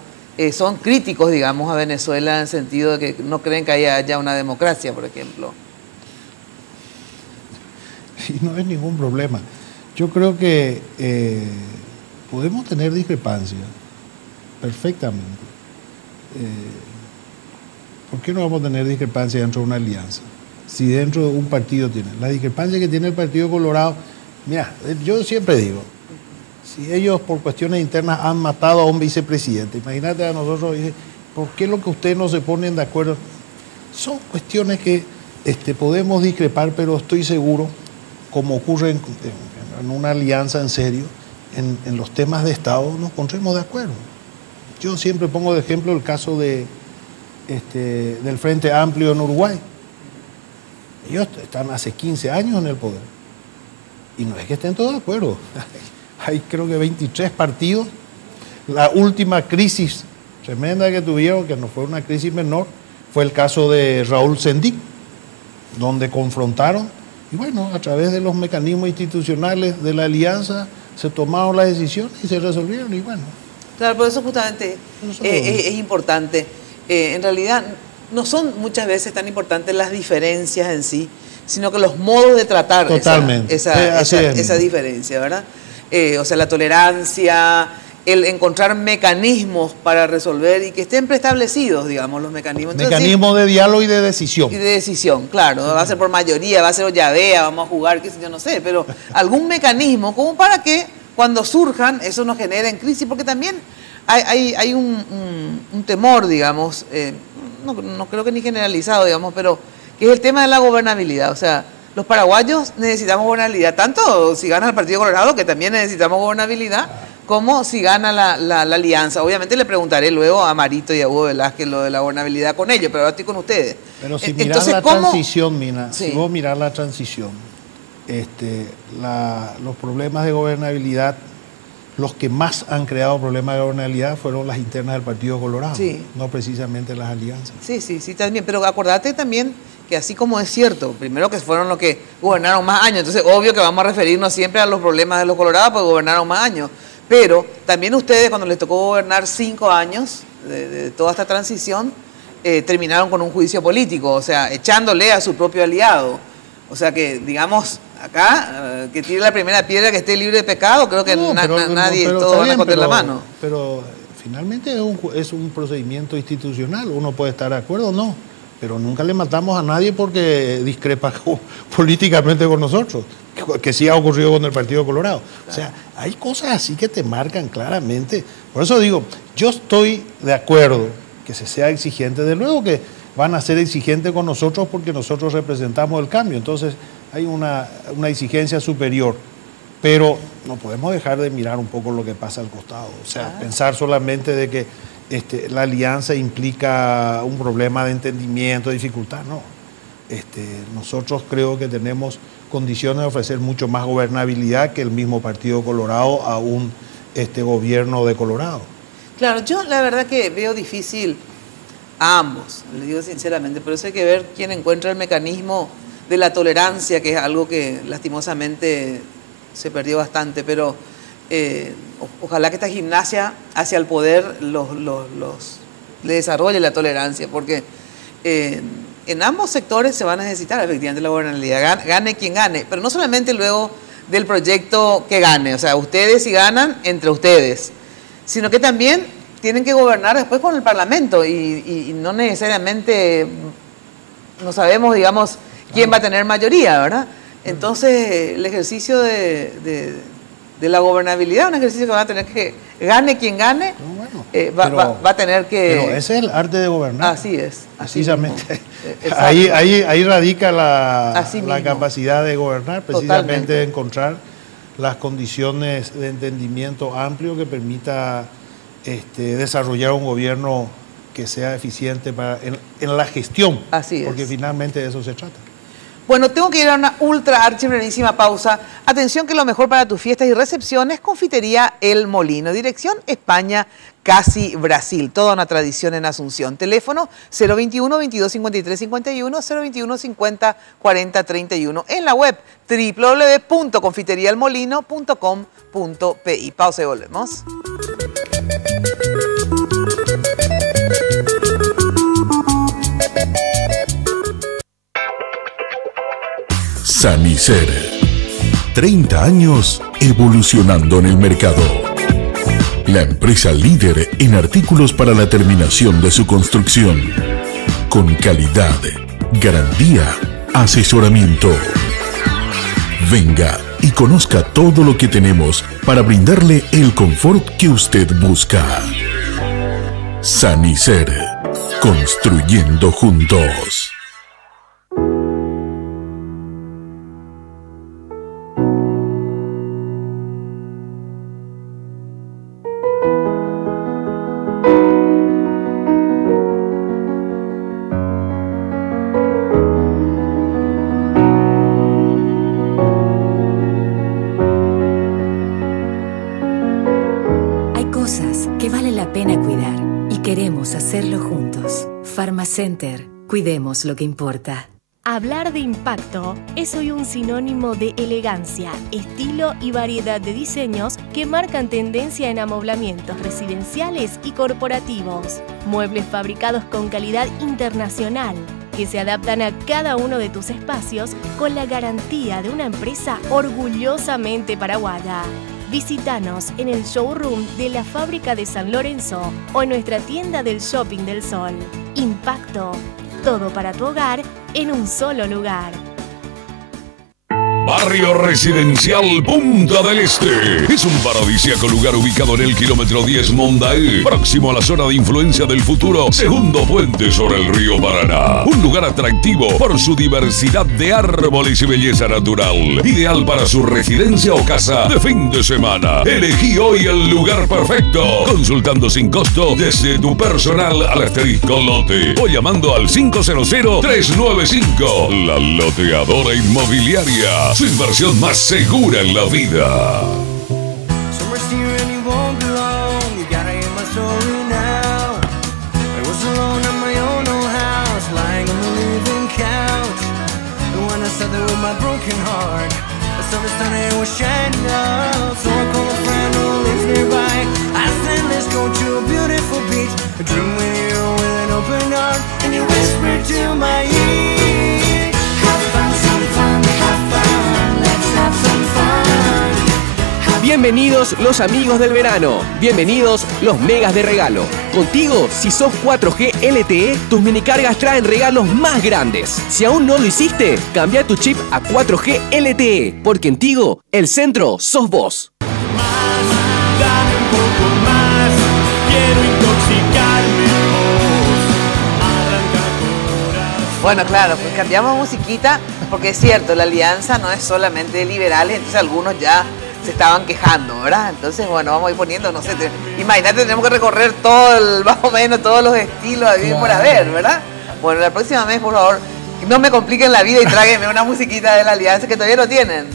son críticos, digamos, a Venezuela en el sentido de que no creen que haya una democracia, por ejemplo. Y no es ningún problema. Yo creo que podemos tener discrepancias perfectamente. ¿Por qué no vamos a tener discrepancias dentro de una alianza? Si dentro de un partido tiene. La discrepancia que tiene el Partido Colorado, mira, yo siempre digo, si ellos por cuestiones internas han matado a un vicepresidente, imagínate a nosotros, ¿por qué lo que ustedes no se ponen de acuerdo? Son cuestiones que podemos discrepar, pero estoy seguro, como ocurre en una alianza en serio, en los temas de Estado nos pondremos de acuerdo. Yo siempre pongo de ejemplo el caso del Frente Amplio en Uruguay. Ellos están hace 15 años en el poder. Y no es que estén todos de acuerdo. Hay creo que 23 partidos. La última crisis tremenda que tuvieron, que no fue una crisis menor, fue el caso de Raúl Sendic, donde confrontaron. Y bueno, a través de los mecanismos institucionales de la alianza se tomaron las decisiones y se resolvieron y bueno. Claro, por eso justamente es importante. En realidad no son muchas veces tan importantes las diferencias en sí, sino que los modos de tratar esa diferencia, ¿verdad? O sea, la tolerancia, el encontrar mecanismos para resolver y que estén preestablecidos, digamos, los mecanismos. Entonces, mecanismos de diálogo y de decisión. Y de decisión, claro. Va a ser por mayoría, va a ser llavea, vamos a jugar, qué sé yo, no sé, pero algún mecanismo como para que cuando surjan eso no genere en crisis, porque también hay un temor, digamos, no creo que ni generalizado, digamos, pero que es el tema de la gobernabilidad. O sea, los paraguayos necesitamos gobernabilidad, tanto si gana el Partido Colorado, que también necesitamos gobernabilidad, como si gana la alianza. Obviamente le preguntaré luego a Marito y a Hugo Velázquez lo de la gobernabilidad con ellos, pero ahora estoy con ustedes. Pero si mirás la transición, Mina, si vos mirás la transición, los problemas de gobernabilidad, los que más han creado problemas de gobernabilidad fueron las internas del Partido Colorado, no precisamente las alianzas. Sí, también, pero acordate también que así como es cierto, primero que fueron los que gobernaron más años, entonces obvio que vamos a referirnos siempre a los problemas de los colorados porque gobernaron más años, pero también ustedes cuando les tocó gobernar 5 años de toda esta transición, terminaron con un juicio político, o sea, echándole a su propio aliado. O sea que, digamos, acá, que tire la primera piedra que esté libre de pecado, creo que nadie, todos van a esconder la mano. Pero finalmente es un procedimiento institucional, uno puede estar de acuerdo o no, pero nunca le matamos a nadie porque discrepa políticamente con nosotros, que sí ha ocurrido con el Partido Colorado. O sea, hay cosas así que te marcan claramente. Por eso digo, yo estoy de acuerdo que se sea exigente, de luego que van a ser exigentes con nosotros porque nosotros representamos el cambio, entonces hay una exigencia superior, pero no podemos dejar de mirar un poco lo que pasa al costado, o sea, pensar solamente de que la alianza implica un problema de entendimiento, de dificultad, no. Nosotros creo que tenemos condiciones de ofrecer mucho más gobernabilidad que el mismo Partido Colorado a un gobierno de Colorado. Claro, yo la verdad que veo difícil a ambos, les digo sinceramente, pero eso hay que ver quién encuentra el mecanismo de la tolerancia, que es algo que lastimosamente se perdió bastante, pero ojalá que esta gimnasia hacia el poder le desarrolle la tolerancia, porque en ambos sectores se va a necesitar efectivamente la gobernabilidad, gane quien gane, pero no solamente luego del proyecto que gane, o sea, ustedes si ganan, entre ustedes, sino que también tienen que gobernar después con el Parlamento y no necesariamente, no sabemos, digamos, quién va a tener mayoría, ¿verdad? Entonces, el ejercicio de la gobernabilidad es un ejercicio que va a tener que, gane quien gane, va a tener que... Pero ese es el arte de gobernar. Así es. Precisamente. Ahí radica la capacidad de gobernar, precisamente de encontrar las condiciones de entendimiento amplio que permita desarrollar un gobierno que sea eficiente en la gestión. Así es. Porque finalmente de eso se trata. Bueno, tengo que ir a una ultra archibrevísima pausa. Atención que lo mejor para tus fiestas y recepciones, Confitería El Molino. Dirección España, casi Brasil. Toda una tradición en Asunción. Teléfono 021 22 53 51, 021 50 40 31. En la web www.confiteriaelmolino.com.pi. Pausa y volvemos. Sanicer. 30 años evolucionando en el mercado. La empresa líder en artículos para la terminación de su construcción. Con calidad, garantía, asesoramiento. Venga y conozca todo lo que tenemos para brindarle el confort que usted busca. Sanicer. Construyendo juntos. Hacerlo juntos. Pharmacenter. Cuidemos lo que importa. Hablar de impacto es hoy un sinónimo de elegancia, estilo y variedad de diseños que marcan tendencia en amoblamientos residenciales y corporativos. Muebles fabricados con calidad internacional que se adaptan a cada uno de tus espacios con la garantía de una empresa orgullosamente paraguaya. Visítanos en el showroom de la Fábrica de San Lorenzo o en nuestra tienda del Shopping del Sol. Impacto. Todo para tu hogar en un solo lugar. Barrio Residencial Punta del Este. Es un paradisíaco lugar ubicado en el kilómetro 10 Mondaé, próximo a la zona de influencia del futuro segundo puente sobre el río Paraná. Un lugar atractivo por su diversidad de árboles y belleza natural. Ideal para su residencia o casa de fin de semana. Elegí hoy el lugar perfecto. Consultando sin costo desde tu personal al asterisco lote o llamando al 500-395. La Loteadora Inmobiliaria. Su inversión más segura en la vida. Bienvenidos los amigos del verano, bienvenidos los megas de regalo. Contigo, si sos 4G LTE, tus minicargas traen regalos más grandes. Si aún no lo hiciste, cambia tu chip a 4G LTE, porque en Tigo, el centro sos vos. Dame un poco más, quiero intoxicarme vos. Bueno, claro, pues cambiamos musiquita, porque es cierto, la alianza no es solamente de liberales, entonces algunos ya se estaban quejando, ¿verdad? Entonces, bueno, vamos a ir poniendo, no sé, imagínate, tenemos que recorrer todo, más o menos todos los estilos de vivir por haber, ¿verdad? Bueno, la próxima vez, por favor, no me compliquen la vida y tráiganme una musiquita de la alianza que todavía no tienen.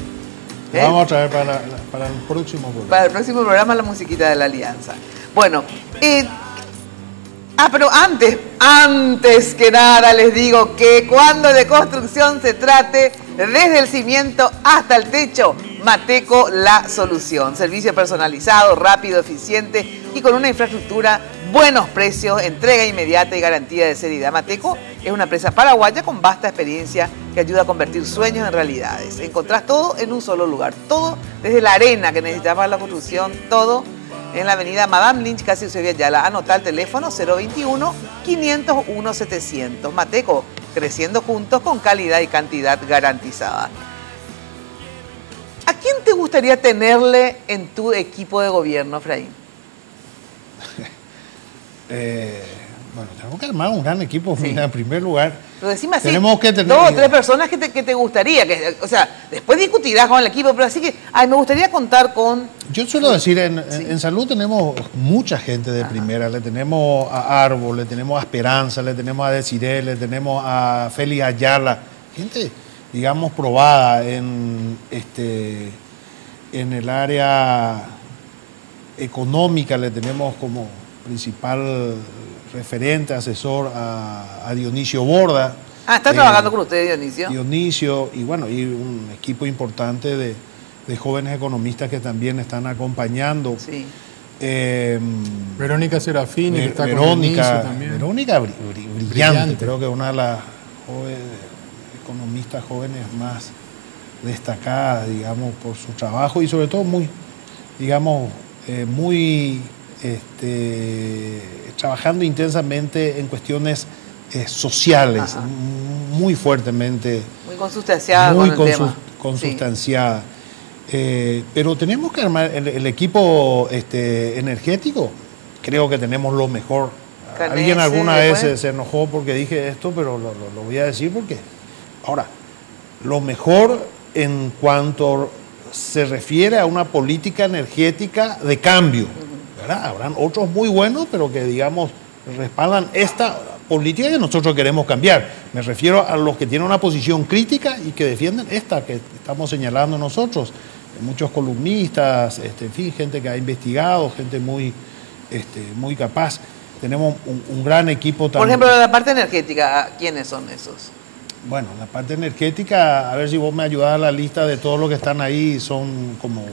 Vamos a traer para el próximo programa. Para el próximo programa la musiquita de la alianza. Bueno, pero antes que nada les digo que cuando de construcción se trate, desde el cimiento hasta el techo, Mateco la solución. Servicio personalizado, rápido, eficiente y con una infraestructura, buenos precios, entrega inmediata y garantía de seriedad. Mateco es una empresa paraguaya con vasta experiencia que ayuda a convertir sueños en realidades. Encontrás todo en un solo lugar, todo desde la arena que necesitas para la construcción, todo en la avenida Madame Lynch, casi Eusebio Ayala. Anotá el teléfono 021-501-700. Mateco, creciendo juntos con calidad y cantidad garantizada. ¿A quién te gustaría tenerle en tu equipo de gobierno, Efraín? Bueno, tenemos que armar un gran equipo, sí. En primer lugar. Pero decime así, tenemos que tener 2 o 3 personas que te gustaría, o sea, después discutirás con el equipo, pero así que, me gustaría contar con... Yo suelo decir, en salud tenemos mucha gente de primera, le tenemos a Árbol, le tenemos a Esperanza, le tenemos a Desiree, le tenemos a Félix Ayala, gente, digamos, probada en el área económica, le tenemos como principal referente, asesor a Dionisio Borda. Está trabajando con usted, Dionisio. Dionisio, y bueno, y un equipo importante de jóvenes economistas que también están acompañando. Sí. Verónica Serafini, que está Verónica, con Dionisio también. Verónica brillante, creo que una de las economistas jóvenes más destacadas, digamos, por su trabajo y sobre todo muy, digamos, trabajando intensamente en cuestiones sociales, muy fuertemente. Muy consustanciada muy con el tema. Consustanciada. Sí. Pero tenemos que armar el equipo energético. Creo que tenemos lo mejor. Alguien alguna vez se enojó porque dije esto, pero lo voy a decir porque... Ahora, lo mejor en cuanto se refiere a una política energética de cambio. ¿Verdad? Habrán otros muy buenos, pero que, digamos, respaldan esta política que nosotros queremos cambiar. Me refiero a los que tienen una posición crítica y que defienden esta que estamos señalando nosotros. Muchos columnistas, en fin, gente que ha investigado, gente muy capaz. Tenemos un gran equipo también. Por ejemplo, la parte energética, ¿quiénes son esos? Bueno, la parte energética, a ver si vos me ayudás a la lista de todos los que están ahí, son como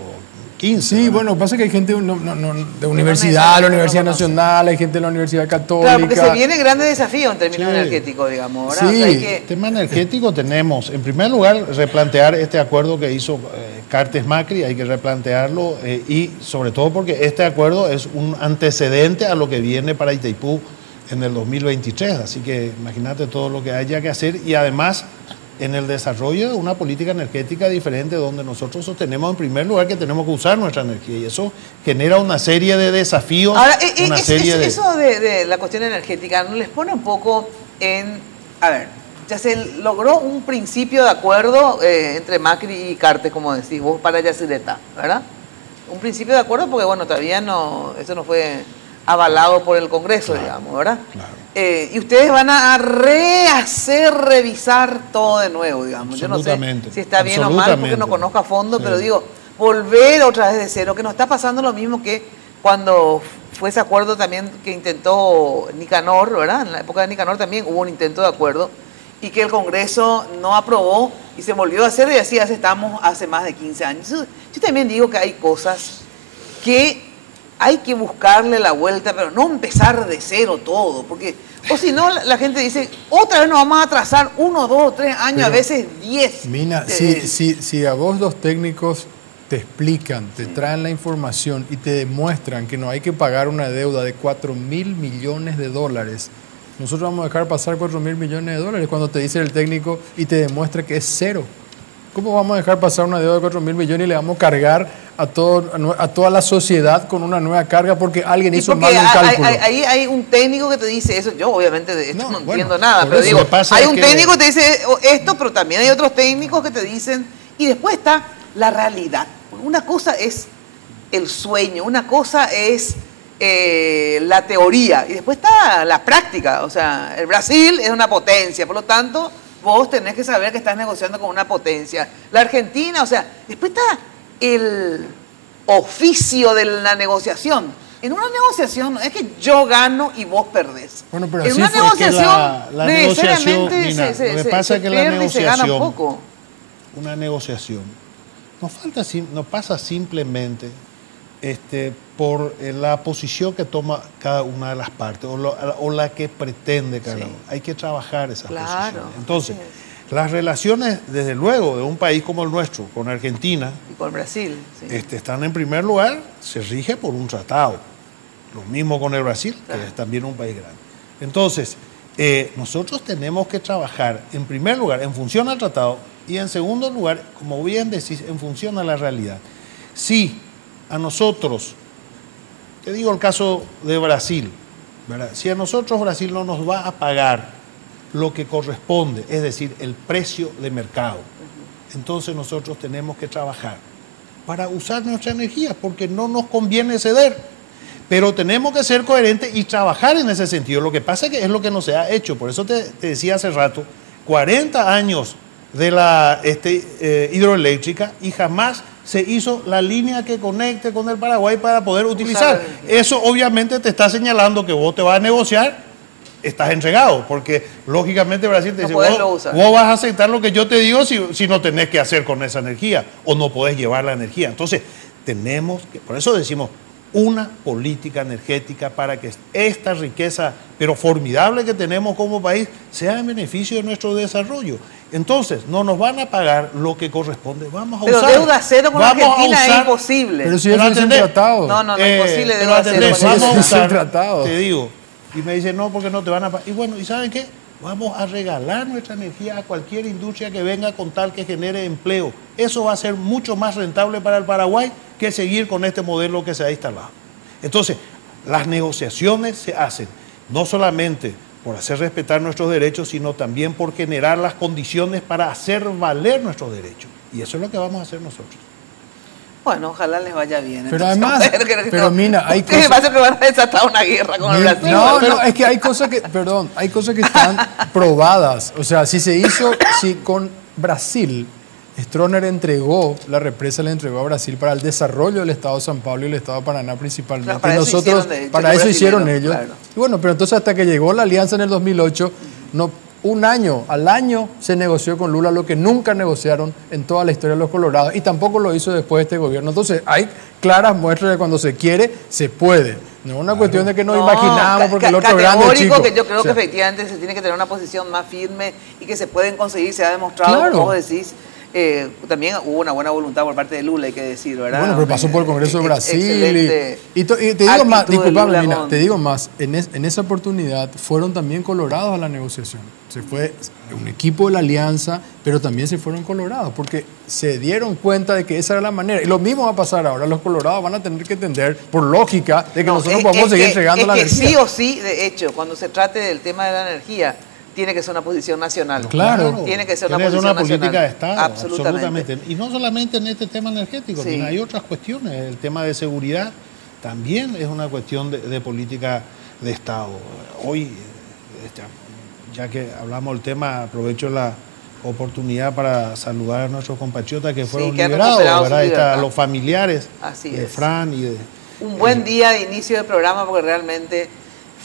15. Sí, ¿verdad? bueno, pasa que hay gente de universidad, la Universidad Nacional, hay gente de la Universidad Católica. Claro, porque se viene grandes desafíos en términos energéticos, digamos. ¿Verdad? Sí. O sea, hay que... El tema energético tenemos, en primer lugar, replantear este acuerdo que hizo Cartes Macri, hay que replantearlo y sobre todo porque este acuerdo es un antecedente a lo que viene para Itaipú en el 2023, así que imagínate todo lo que haya que hacer y además en el desarrollo de una política energética diferente donde nosotros sostenemos en primer lugar que tenemos que usar nuestra energía y eso genera una serie de desafíos. Ahora, eso de la cuestión energética nos les pone un poco en... A ver, ya se logró un principio de acuerdo entre Macri y Cartes, como decís vos, para Yacyretá, ¿verdad? Un principio de acuerdo porque, bueno, todavía no, eso no fue avalado por el Congreso, digamos, ¿verdad? Claro. Y ustedes van a revisar todo de nuevo, digamos. Yo no sé si está bien o mal porque no conozco a fondo, pero digo, volver otra vez de cero, que nos está pasando lo mismo que cuando fue ese acuerdo también que intentó Nicanor, ¿verdad? En la época de Nicanor también hubo un intento de acuerdo y que el Congreso no aprobó y se volvió a hacer y así estamos hace más de 15 años. Yo también digo que hay cosas que hay que buscarle la vuelta, pero no empezar de cero todo, porque o si no la gente dice, otra vez nos vamos a atrasar 1, 2, 3 años, pero, a veces 10. Mina, si a vos los técnicos te explican, te traen la información y te demuestran que no hay que pagar una deuda de 4.000 millones de dólares, nosotros vamos a dejar pasar 4.000 millones de dólares cuando te dice el técnico y te demuestra que es cero. ¿Cómo vamos a dejar pasar una deuda de 4.000 millones y le vamos a cargar a toda la sociedad con una nueva carga porque alguien hizo mal un cálculo? Ahí hay un técnico que te dice eso. Yo obviamente de esto no entiendo nada, pero digo, hay un técnico que te dice esto, pero también hay otros técnicos que te dicen, y después está la realidad. Una cosa es el sueño, una cosa es la teoría, y después está la práctica. O sea, el Brasil es una potencia, por lo tanto vos tenés que saber que estás negociando con una potencia. La Argentina, o sea, después está el oficio de la negociación. En una negociación no es que yo gano y vos perdés. Bueno, pero en así una negociación, la negociación, Nina, se lo que pasa es que la pierde y se gana negociación, poco. una negociación, no pasa simplemente por la posición que toma cada una de las partes o la que pretende cada uno. Hay que trabajar esas posiciones. Entonces, las relaciones, desde luego, de un país como el nuestro, con Argentina y con Brasil, están en primer lugar, se rige por un tratado. Lo mismo con el Brasil, que es también un país grande. Entonces, nosotros tenemos que trabajar, en primer lugar, en función al tratado y en segundo lugar, como bien decís, en función a la realidad. Si a nosotros, te digo el caso de Brasil, ¿verdad? Si a nosotros Brasil no nos va a pagar lo que corresponde, es decir, el precio de mercado, entonces nosotros tenemos que trabajar para usar nuestra energía, porque no nos conviene ceder, pero tenemos que ser coherentes y trabajar en ese sentido. Lo que pasa es que es lo que no se ha hecho, por eso te decía hace rato, 40 años de la hidroeléctrica y jamás se hizo la línea que conecte con el Paraguay para poder utilizar. Eso obviamente te está señalando que vos te vas a negociar, estás entregado, porque lógicamente Brasil te dice, vos vas a aceptar lo que yo te digo si no tenés que hacer con esa energía o no podés llevar la energía. Entonces, tenemos que, por eso decimos, una política energética para que esta riqueza, pero formidable que tenemos como país, sea en beneficio de nuestro desarrollo. Entonces, no nos van a pagar lo que corresponde. Vamos a usar. Pero deuda cero con Argentina es imposible. Pero si eso es un tratado. No es imposible deuda cero. Vamos a usar, tratado. Te digo. Y me dicen, no, porque no te van a pagar. Y bueno, ¿y saben qué? Vamos a regalar nuestra energía a cualquier industria que venga con tal que genere empleo. Eso va a ser mucho más rentable para el Paraguay que seguir con este modelo que se ha instalado. Entonces, las negociaciones se hacen no solamente por hacer respetar nuestros derechos, sino también por generar las condiciones para hacer valer nuestros derechos. Y eso es lo que vamos a hacer nosotros. Bueno, ojalá les vaya bien. Pero además, pero Mina, hay cosas... Me parece que van a desatar una guerra con el Brasil. No, es que hay cosas que, hay cosas que están probadas. O sea, si con Brasil, Stroessner entregó, la represa le entregó a Brasil para el desarrollo del Estado de San Pablo y el Estado de Paraná principalmente. Claro, para eso hicieron ellos. Claro. Y bueno, pero entonces hasta que llegó la alianza en el 2008, no al año se negoció con Lula lo que nunca negociaron en toda la historia de los colorados y tampoco lo hizo después de este gobierno. Entonces hay claras muestras de que cuando se quiere, se puede. No es una cuestión de que nos imaginamos porque el otro grande es chico. Que yo creo que efectivamente se tiene que tener una posición más firme y que se pueden conseguir, se ha demostrado, Claro. como vos decís. También hubo una buena voluntad por parte de Lula, hay que decir, ¿verdad? Bueno, pero pasó por el Congreso de Brasil. Excelente Y te digo más, actitud de disculpame, Lula Mina, con- te digo más, en esa oportunidad fueron también colorados a la negociación. Se fue un equipo de la alianza, pero también se fueron colorados, porque se dieron cuenta de que esa era la manera. Y lo mismo va a pasar ahora. Los colorados van a tener que entender, por lógica, de que nosotros podemos seguir entregando la energía. Sí o sí, de hecho, cuando se trate del tema de la energía, tiene que ser una posición nacional. Claro. Tiene que ser una Tiene que posición ser una política nacional. de Estado, Absolutamente. absolutamente. Y no solamente en este tema energético, Sí. hay otras cuestiones. El tema de seguridad también es una cuestión de política de Estado. Hoy, ya que hablamos del tema, aprovecho la oportunidad para saludar a nuestros compatriotas que fueron que han liberados, recuperado su ¿verdad? libertad. A los familiares Así de es. Fran y de... Un buen día de inicio del programa porque realmente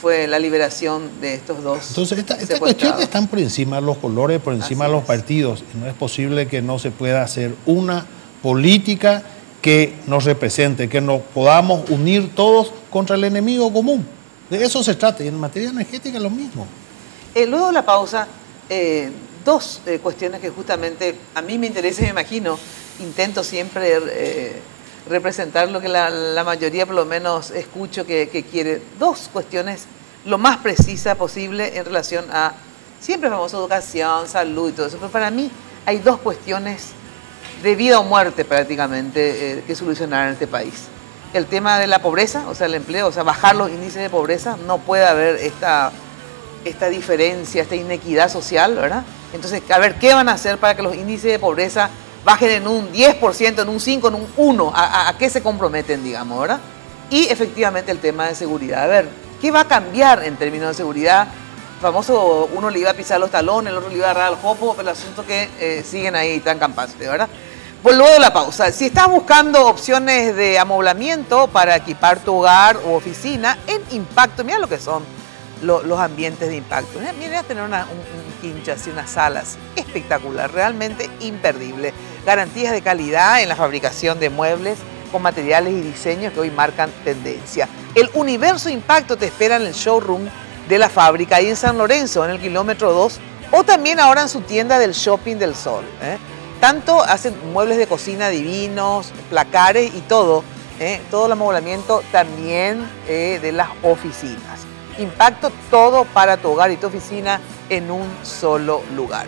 fue la liberación de estos dos. Entonces, estas secuestrados. cuestiones están por encima de los colores, por encima de los partidos. Y no es posible que no se pueda hacer una política que nos represente, que nos podamos unir todos contra el enemigo común. De eso se trata. Y en materia energética lo mismo. Luego de la pausa, dos cuestiones que justamente a mí me interesa y me imagino, intento siempre representar lo que la mayoría por lo menos escucho que quiere. Dos cuestiones lo más precisa posible en relación a, siempre famoso, educación, salud y todo eso, pero para mí hay dos cuestiones de vida o muerte prácticamente que solucionar en este país. El tema de la pobreza, o sea, el empleo, o sea, bajar los índices de pobreza, no puede haber esta diferencia, esta inequidad social, ¿verdad? Entonces, a ver, ¿qué van a hacer para que los índices de pobreza bajen en un 10%, en un 5%, en un 1%? ¿A qué se comprometen, digamos, verdad? Y efectivamente el tema de seguridad. A ver, ¿qué va a cambiar en términos de seguridad? Famoso, uno le iba a pisar los talones, el otro le iba a agarrar al jopo, pero el asunto que siguen ahí tan campantes, ¿verdad? Pues luego de la pausa, si estás buscando opciones de amoblamiento para equipar tu hogar o oficina en Impacto, mira lo que son los ambientes de Impacto. Mira, tener un quincho así, unas salas, espectacular, realmente imperdible. Garantías de calidad en la fabricación de muebles con materiales y diseños que hoy marcan tendencia. El Universo Impacto te espera en el showroom de la fábrica ahí en San Lorenzo, en el kilómetro 2, o también ahora en su tienda del Shopping del Sol. Tanto hacen muebles de cocina divinos, placares y todo el amoblamiento también de las oficinas. Impacto, todo para tu hogar y tu oficina en un solo lugar.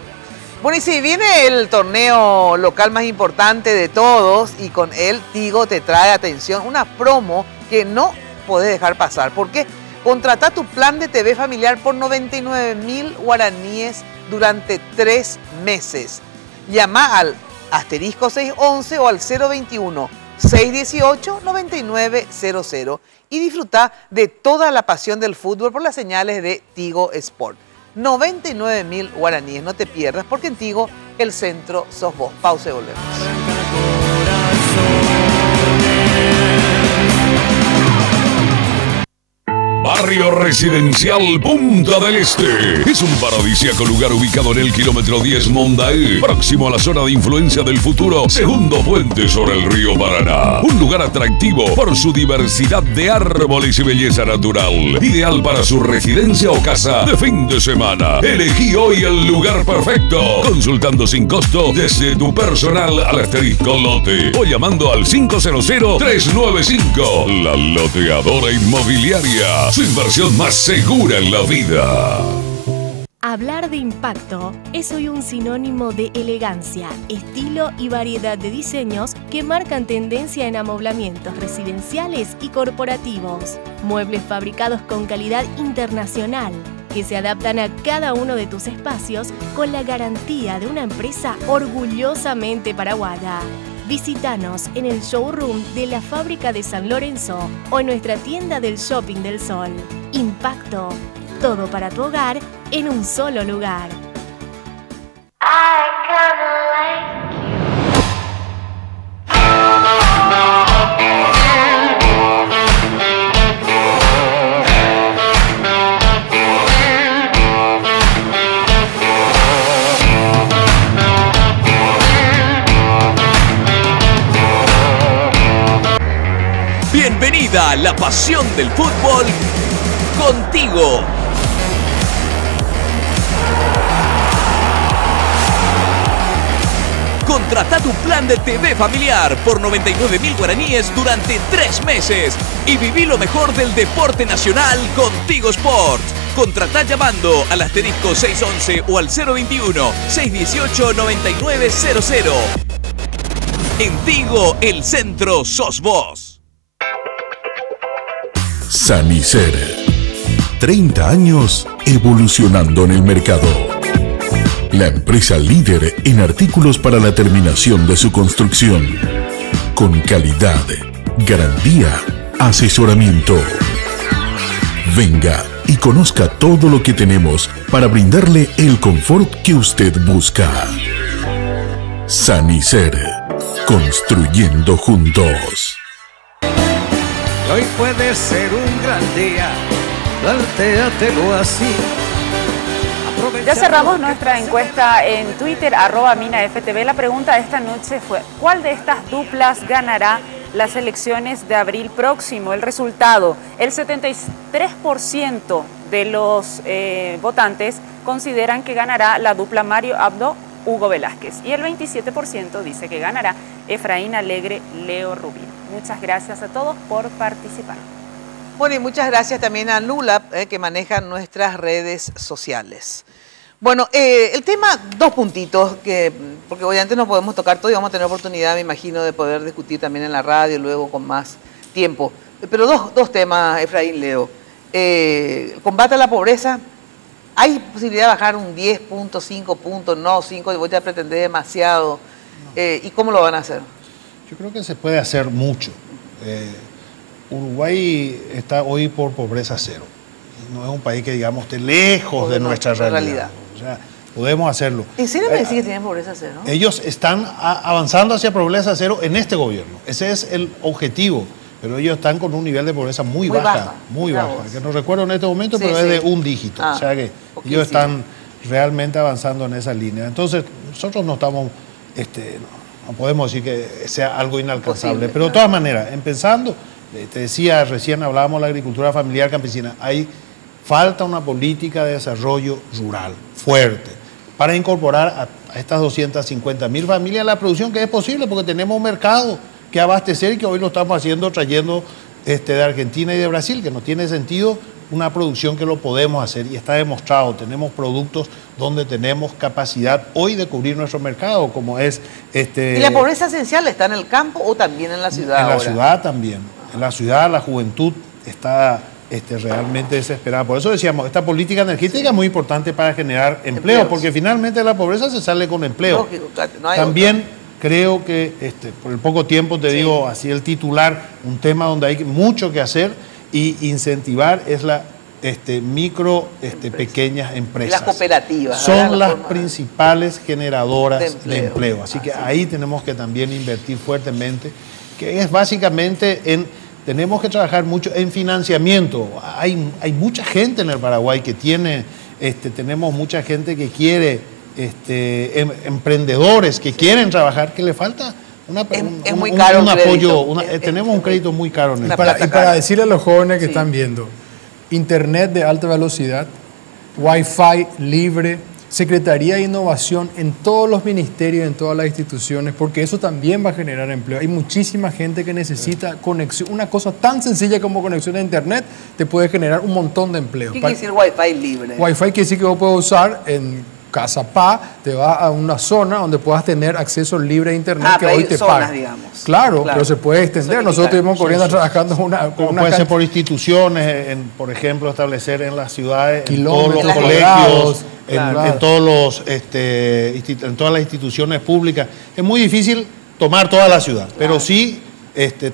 Bueno, y si viene el torneo local más importante de todos y con él Tigo te trae, atención, una promo que no podés dejar pasar. ¿Por qué? Contrata tu plan de TV familiar por 99.000 guaraníes durante 3 meses. Llama al asterisco 611 o al 021-618-9900 y disfruta de toda la pasión del fútbol por las señales de Tigo Sport. 99.000 guaraníes, no te pierdas, porque en Tigo el centro sos vos. Pausa y volvemos. Barrio Residencial Punta del Este. Es un paradisíaco lugar ubicado en el kilómetro 10 Mondaé, próximo a la zona de influencia del futuro segundo puente sobre el río Paraná. Un lugar atractivo por su diversidad de árboles y belleza natural. Ideal para su residencia o casa de fin de semana. Elegí hoy el lugar perfecto. Consultando sin costo desde tu personal al asterisco lote o llamando al 500-395. La Loteadora Inmobiliaria. Su inversión más segura en la vida. Hablar de impacto es hoy un sinónimo de elegancia, estilo y variedad de diseños que marcan tendencia en amoblamientos residenciales y corporativos. Muebles fabricados con calidad internacional que se adaptan a cada uno de tus espacios con la garantía de una empresa orgullosamente paraguaya. Visítanos en el showroom de la fábrica de San Lorenzo o en nuestra tienda del Shopping del Sol. Impacto. Todo para tu hogar en un solo lugar. vida la pasión del fútbol contigo. Contrata tu plan de TV familiar por 99.000 guaraníes durante 3 meses y viví lo mejor del deporte nacional con Tigo Sports. Contrata llamando al asterisco 611 o al 021-618-9900. En Tigo, el centro sos vos. Sanicer. 30 años evolucionando en el mercado. La empresa líder en artículos para la terminación de su construcción. Con calidad, garantía, asesoramiento. Venga y conozca todo lo que tenemos para brindarle el confort que usted busca. Sanicer. Construyendo juntos. Hoy puede ser un gran día, plantéatelo así. Ya cerramos nuestra encuesta en Twitter, @MinaFTV. La pregunta de esta noche fue: ¿cuál de estas duplas ganará las elecciones de abril próximo? El resultado: el 73% de los votantes consideran que ganará la dupla Mario Abdo-Hugo Velázquez y el 27% dice que ganará Efraín Alegre-Leo Rubín. Muchas gracias a todos por participar. Bueno, y muchas gracias también a Lula, que maneja nuestras redes sociales. Bueno, el tema, 2 puntitos, porque obviamente no podemos tocar todo y vamos a tener oportunidad, me imagino, de poder discutir también en la radio luego con más tiempo. Pero dos temas, Efraín, Leo. Combate a la pobreza. ¿Hay posibilidad de bajar un 10.5 puntos? No, 5, voy a pretender demasiado. ¿Y cómo lo van a hacer? Yo creo que se puede hacer mucho. Uruguay está hoy por pobreza cero. No es un país que, digamos, esté lejos de nuestra realidad. O sea, podemos hacerlo. ¿En serio me decís que tienen pobreza cero? Ellos están avanzando hacia pobreza cero en este gobierno. Ese es el objetivo. Pero ellos están con un nivel de pobreza muy baja. Muy baja. Que no recuerdo en este momento, pero es de un dígito. O sea que ellos están realmente avanzando en esa línea. Entonces, nosotros no estamos, no podemos decir que sea algo inalcanzable. Posible, pero de todas maneras, empezando, te decía, recién hablábamos de la agricultura familiar campesina, falta una política de desarrollo rural fuerte para incorporar a estas 250.000 familias a la producción, que es posible porque tenemos un mercado que abastecer y que hoy lo estamos haciendo, trayendo de Argentina y de Brasil, que no tiene sentido una producción que lo podemos hacer y está demostrado. Tenemos productos donde tenemos capacidad hoy de cubrir nuestro mercado, como es... ¿Y la pobreza esencial está en el campo o también en la ciudad? En la ciudad también. En la ciudad la juventud está realmente desesperada. Por eso decíamos, esta política energética es muy importante para generar empleo, porque finalmente la pobreza se sale con empleo. Lógico, no hay también creo que, por el poco tiempo te digo, así el titular, un tema donde hay mucho que hacer y incentivar es la pequeñas empresas. Las cooperativas. Son las principales generadoras de empleo. Así que ahí tenemos que también invertir fuertemente, que es básicamente tenemos que trabajar mucho en financiamiento. Hay mucha gente en el Paraguay que tiene, tenemos mucha gente que quiere, emprendedores que quieren trabajar, que le falta un apoyo. Tenemos un crédito muy caro en el Paraguay. Y para decirle a los jóvenes que están viendo, internet de alta velocidad, Wi-Fi libre, Secretaría de Innovación en todos los ministerios, en todas las instituciones, porque eso también va a generar empleo. Hay muchísima gente que necesita conexión. Una cosa tan sencilla como conexión a internet te puede generar un montón de empleo. ¿Qué quiere decir Wi-Fi libre? Wi-Fi quiere decir que vos puedes usar en Casa Pa, te vas a una zona donde puedas tener acceso libre a internet que hoy te paga. Claro, pero se puede extender. Nosotros estuvimos corriendo trabajando puede ser por instituciones, por ejemplo, establecer en las ciudades, en todos los colegios, en todas las instituciones públicas. Es muy difícil tomar toda la ciudad, pero sí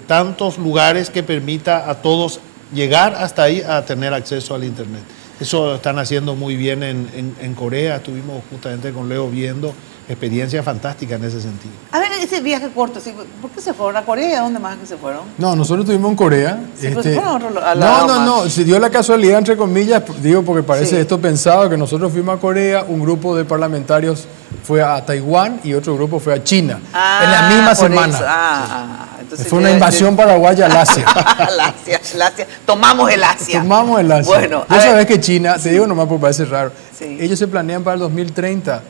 tantos lugares que permita a todos llegar hasta ahí a tener acceso al internet. Eso lo están haciendo muy bien en Corea. Estuvimos justamente con Leo viendo experiencias fantásticas en ese sentido. A ver, ese viaje corto, ¿por qué se fueron a Corea? ¿A dónde más que se fueron? No, nosotros estuvimos en Corea. Sí, pero se fueron a otro lado no, se dio la casualidad, entre comillas, digo porque parece esto pensado, que nosotros fuimos a Corea, un grupo de parlamentarios fue a Taiwán y otro grupo fue a China, en la misma semana. Entonces, fue una invasión paraguaya al Asia. el Asia. Tomamos el Asia. Tomamos el Asia. Bueno, vos sabés que China, te digo nomás porque parece raro, Sí. ellos se planean para el 2030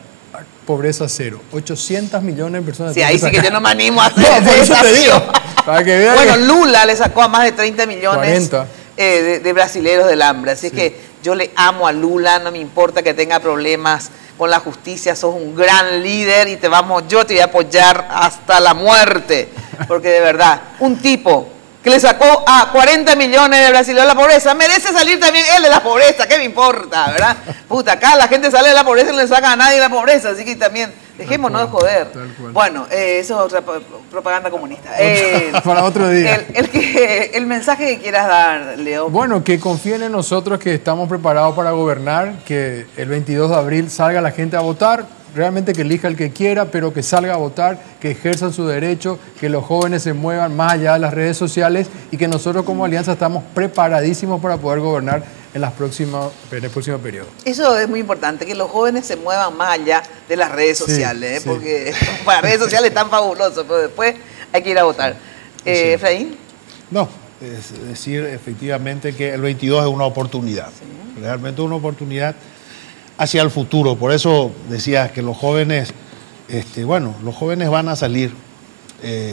pobreza cero. 800 millones de personas. Sí, ahí sí que yo no me animo a hacer por eso te digo. Para que vean bueno, que... Lula le sacó a más de 30 millones 40. De brasileros del hambre. Así es que yo le amo a Lula, no me importa que tenga problemas con la justicia, sos un gran líder y yo te voy a apoyar hasta la muerte. Porque de verdad, un tipo que le sacó a 40 millones de brasileños la pobreza, merece salir también él de la pobreza, ¿qué me importa, verdad? Puta, acá la gente sale de la pobreza y no le saca a nadie de la pobreza, así que también dejémonos de joder. Bueno, eso es otra propaganda comunista. Para otro día. El mensaje que quieras dar, Leo. Bueno, que confíen en nosotros, que estamos preparados para gobernar, que el 22 de abril salga la gente a votar, realmente que elija el que quiera, pero que salga a votar, que ejerzan su derecho, que los jóvenes se muevan más allá de las redes sociales y que nosotros como Alianza estamos preparadísimos para poder gobernar en el próximo periodo. Eso es muy importante, que los jóvenes se muevan más allá de las redes sociales, sí. Porque las redes sociales están fabulosas, pero después hay que ir a votar. Efraín. No, es decir, efectivamente que el 22 es una oportunidad, realmente una oportunidad hacia el futuro. Por eso decía que los jóvenes, los jóvenes van a salir.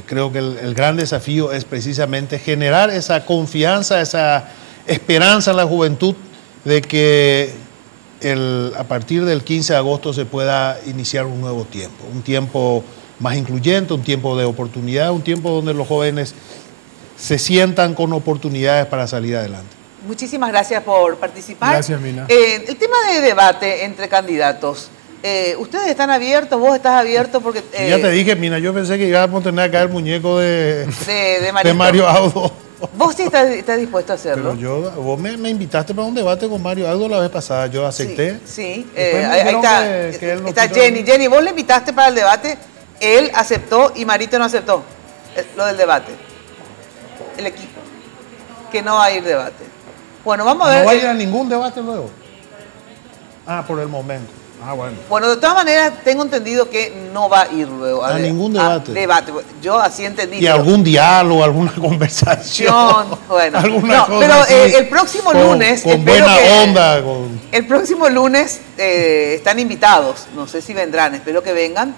Creo que el gran desafío es precisamente generar esa confianza, esa esperanza en la juventud de que a partir del 15 de agosto se pueda iniciar un nuevo tiempo, un tiempo más incluyente, un tiempo de oportunidad, un tiempo donde los jóvenes se sientan con oportunidades para salir adelante. Muchísimas gracias por participar. Gracias, Mina. El tema de debate entre candidatos, ¿ustedes están abiertos? ¿Vos estás abierto? Porque ya te dije, Mina, yo pensé que íbamos a tener acá el muñeco de Mario Audo. ¿Vos sí estás dispuesto a hacerlo? Pero vos me invitaste para un debate con Mario Audo la vez pasada, yo acepté. Sí. Ahí está Jenny. Jenny, vos le invitaste para el debate, él aceptó y Marito no aceptó lo del debate. El equipo, que no va a ir debate. Bueno, vamos a ver. ¿No va a ir a ningún debate luego? Por el momento. Bueno. Bueno, de todas maneras, tengo entendido que no va a ir luego a ningún debate. Yo así entendí. Y algún diálogo, alguna conversación. Bueno, cosa pero así, el próximo lunes. Con buena onda. El próximo lunes están invitados. No sé si vendrán, espero que vengan.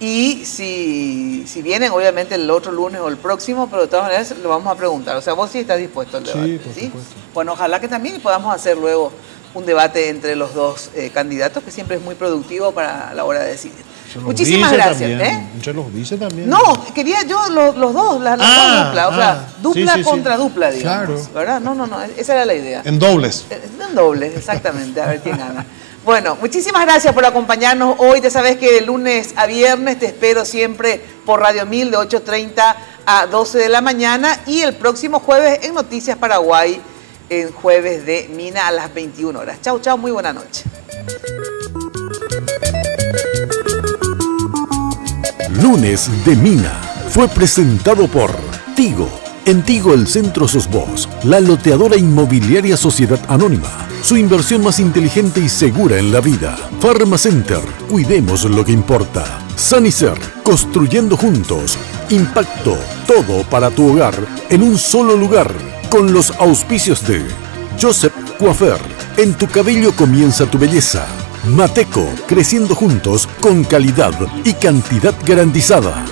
Y si vienen, obviamente el otro lunes o el próximo, pero de todas maneras lo vamos a preguntar. O sea, vos sí estás dispuesto al debate. Sí, por supuesto. Bueno, ojalá que también podamos hacer luego un debate entre los dos candidatos, que siempre es muy productivo para la hora de decidir. Muchísimas gracias. Entre los vice también. No, quería yo los dos, las dos duplas. O sea, dupla contra dupla, digamos. Claro. ¿Verdad? No, esa era la idea. En dobles. En dobles, exactamente. A ver quién gana. Bueno, muchísimas gracias por acompañarnos hoy. Ya sabes que de lunes a viernes te espero siempre por Radio 1000 de 8:30 a 12 de la mañana y el próximo jueves en Noticias Paraguay, en Jueves de Mina a las 21 horas. Chau, chau, muy buena noche. Lunes de Mina fue presentado por Tigo. En Tigo el centro sos vos, la loteadora inmobiliaria Sociedad Anónima. Su inversión más inteligente y segura en la vida. Pharmacenter, cuidemos lo que importa. Sanicer, construyendo juntos. Impacto, todo para tu hogar en un solo lugar. Con los auspicios de Joseph Coiffeur, en tu cabello comienza tu belleza. Mateco, creciendo juntos con calidad y cantidad garantizada.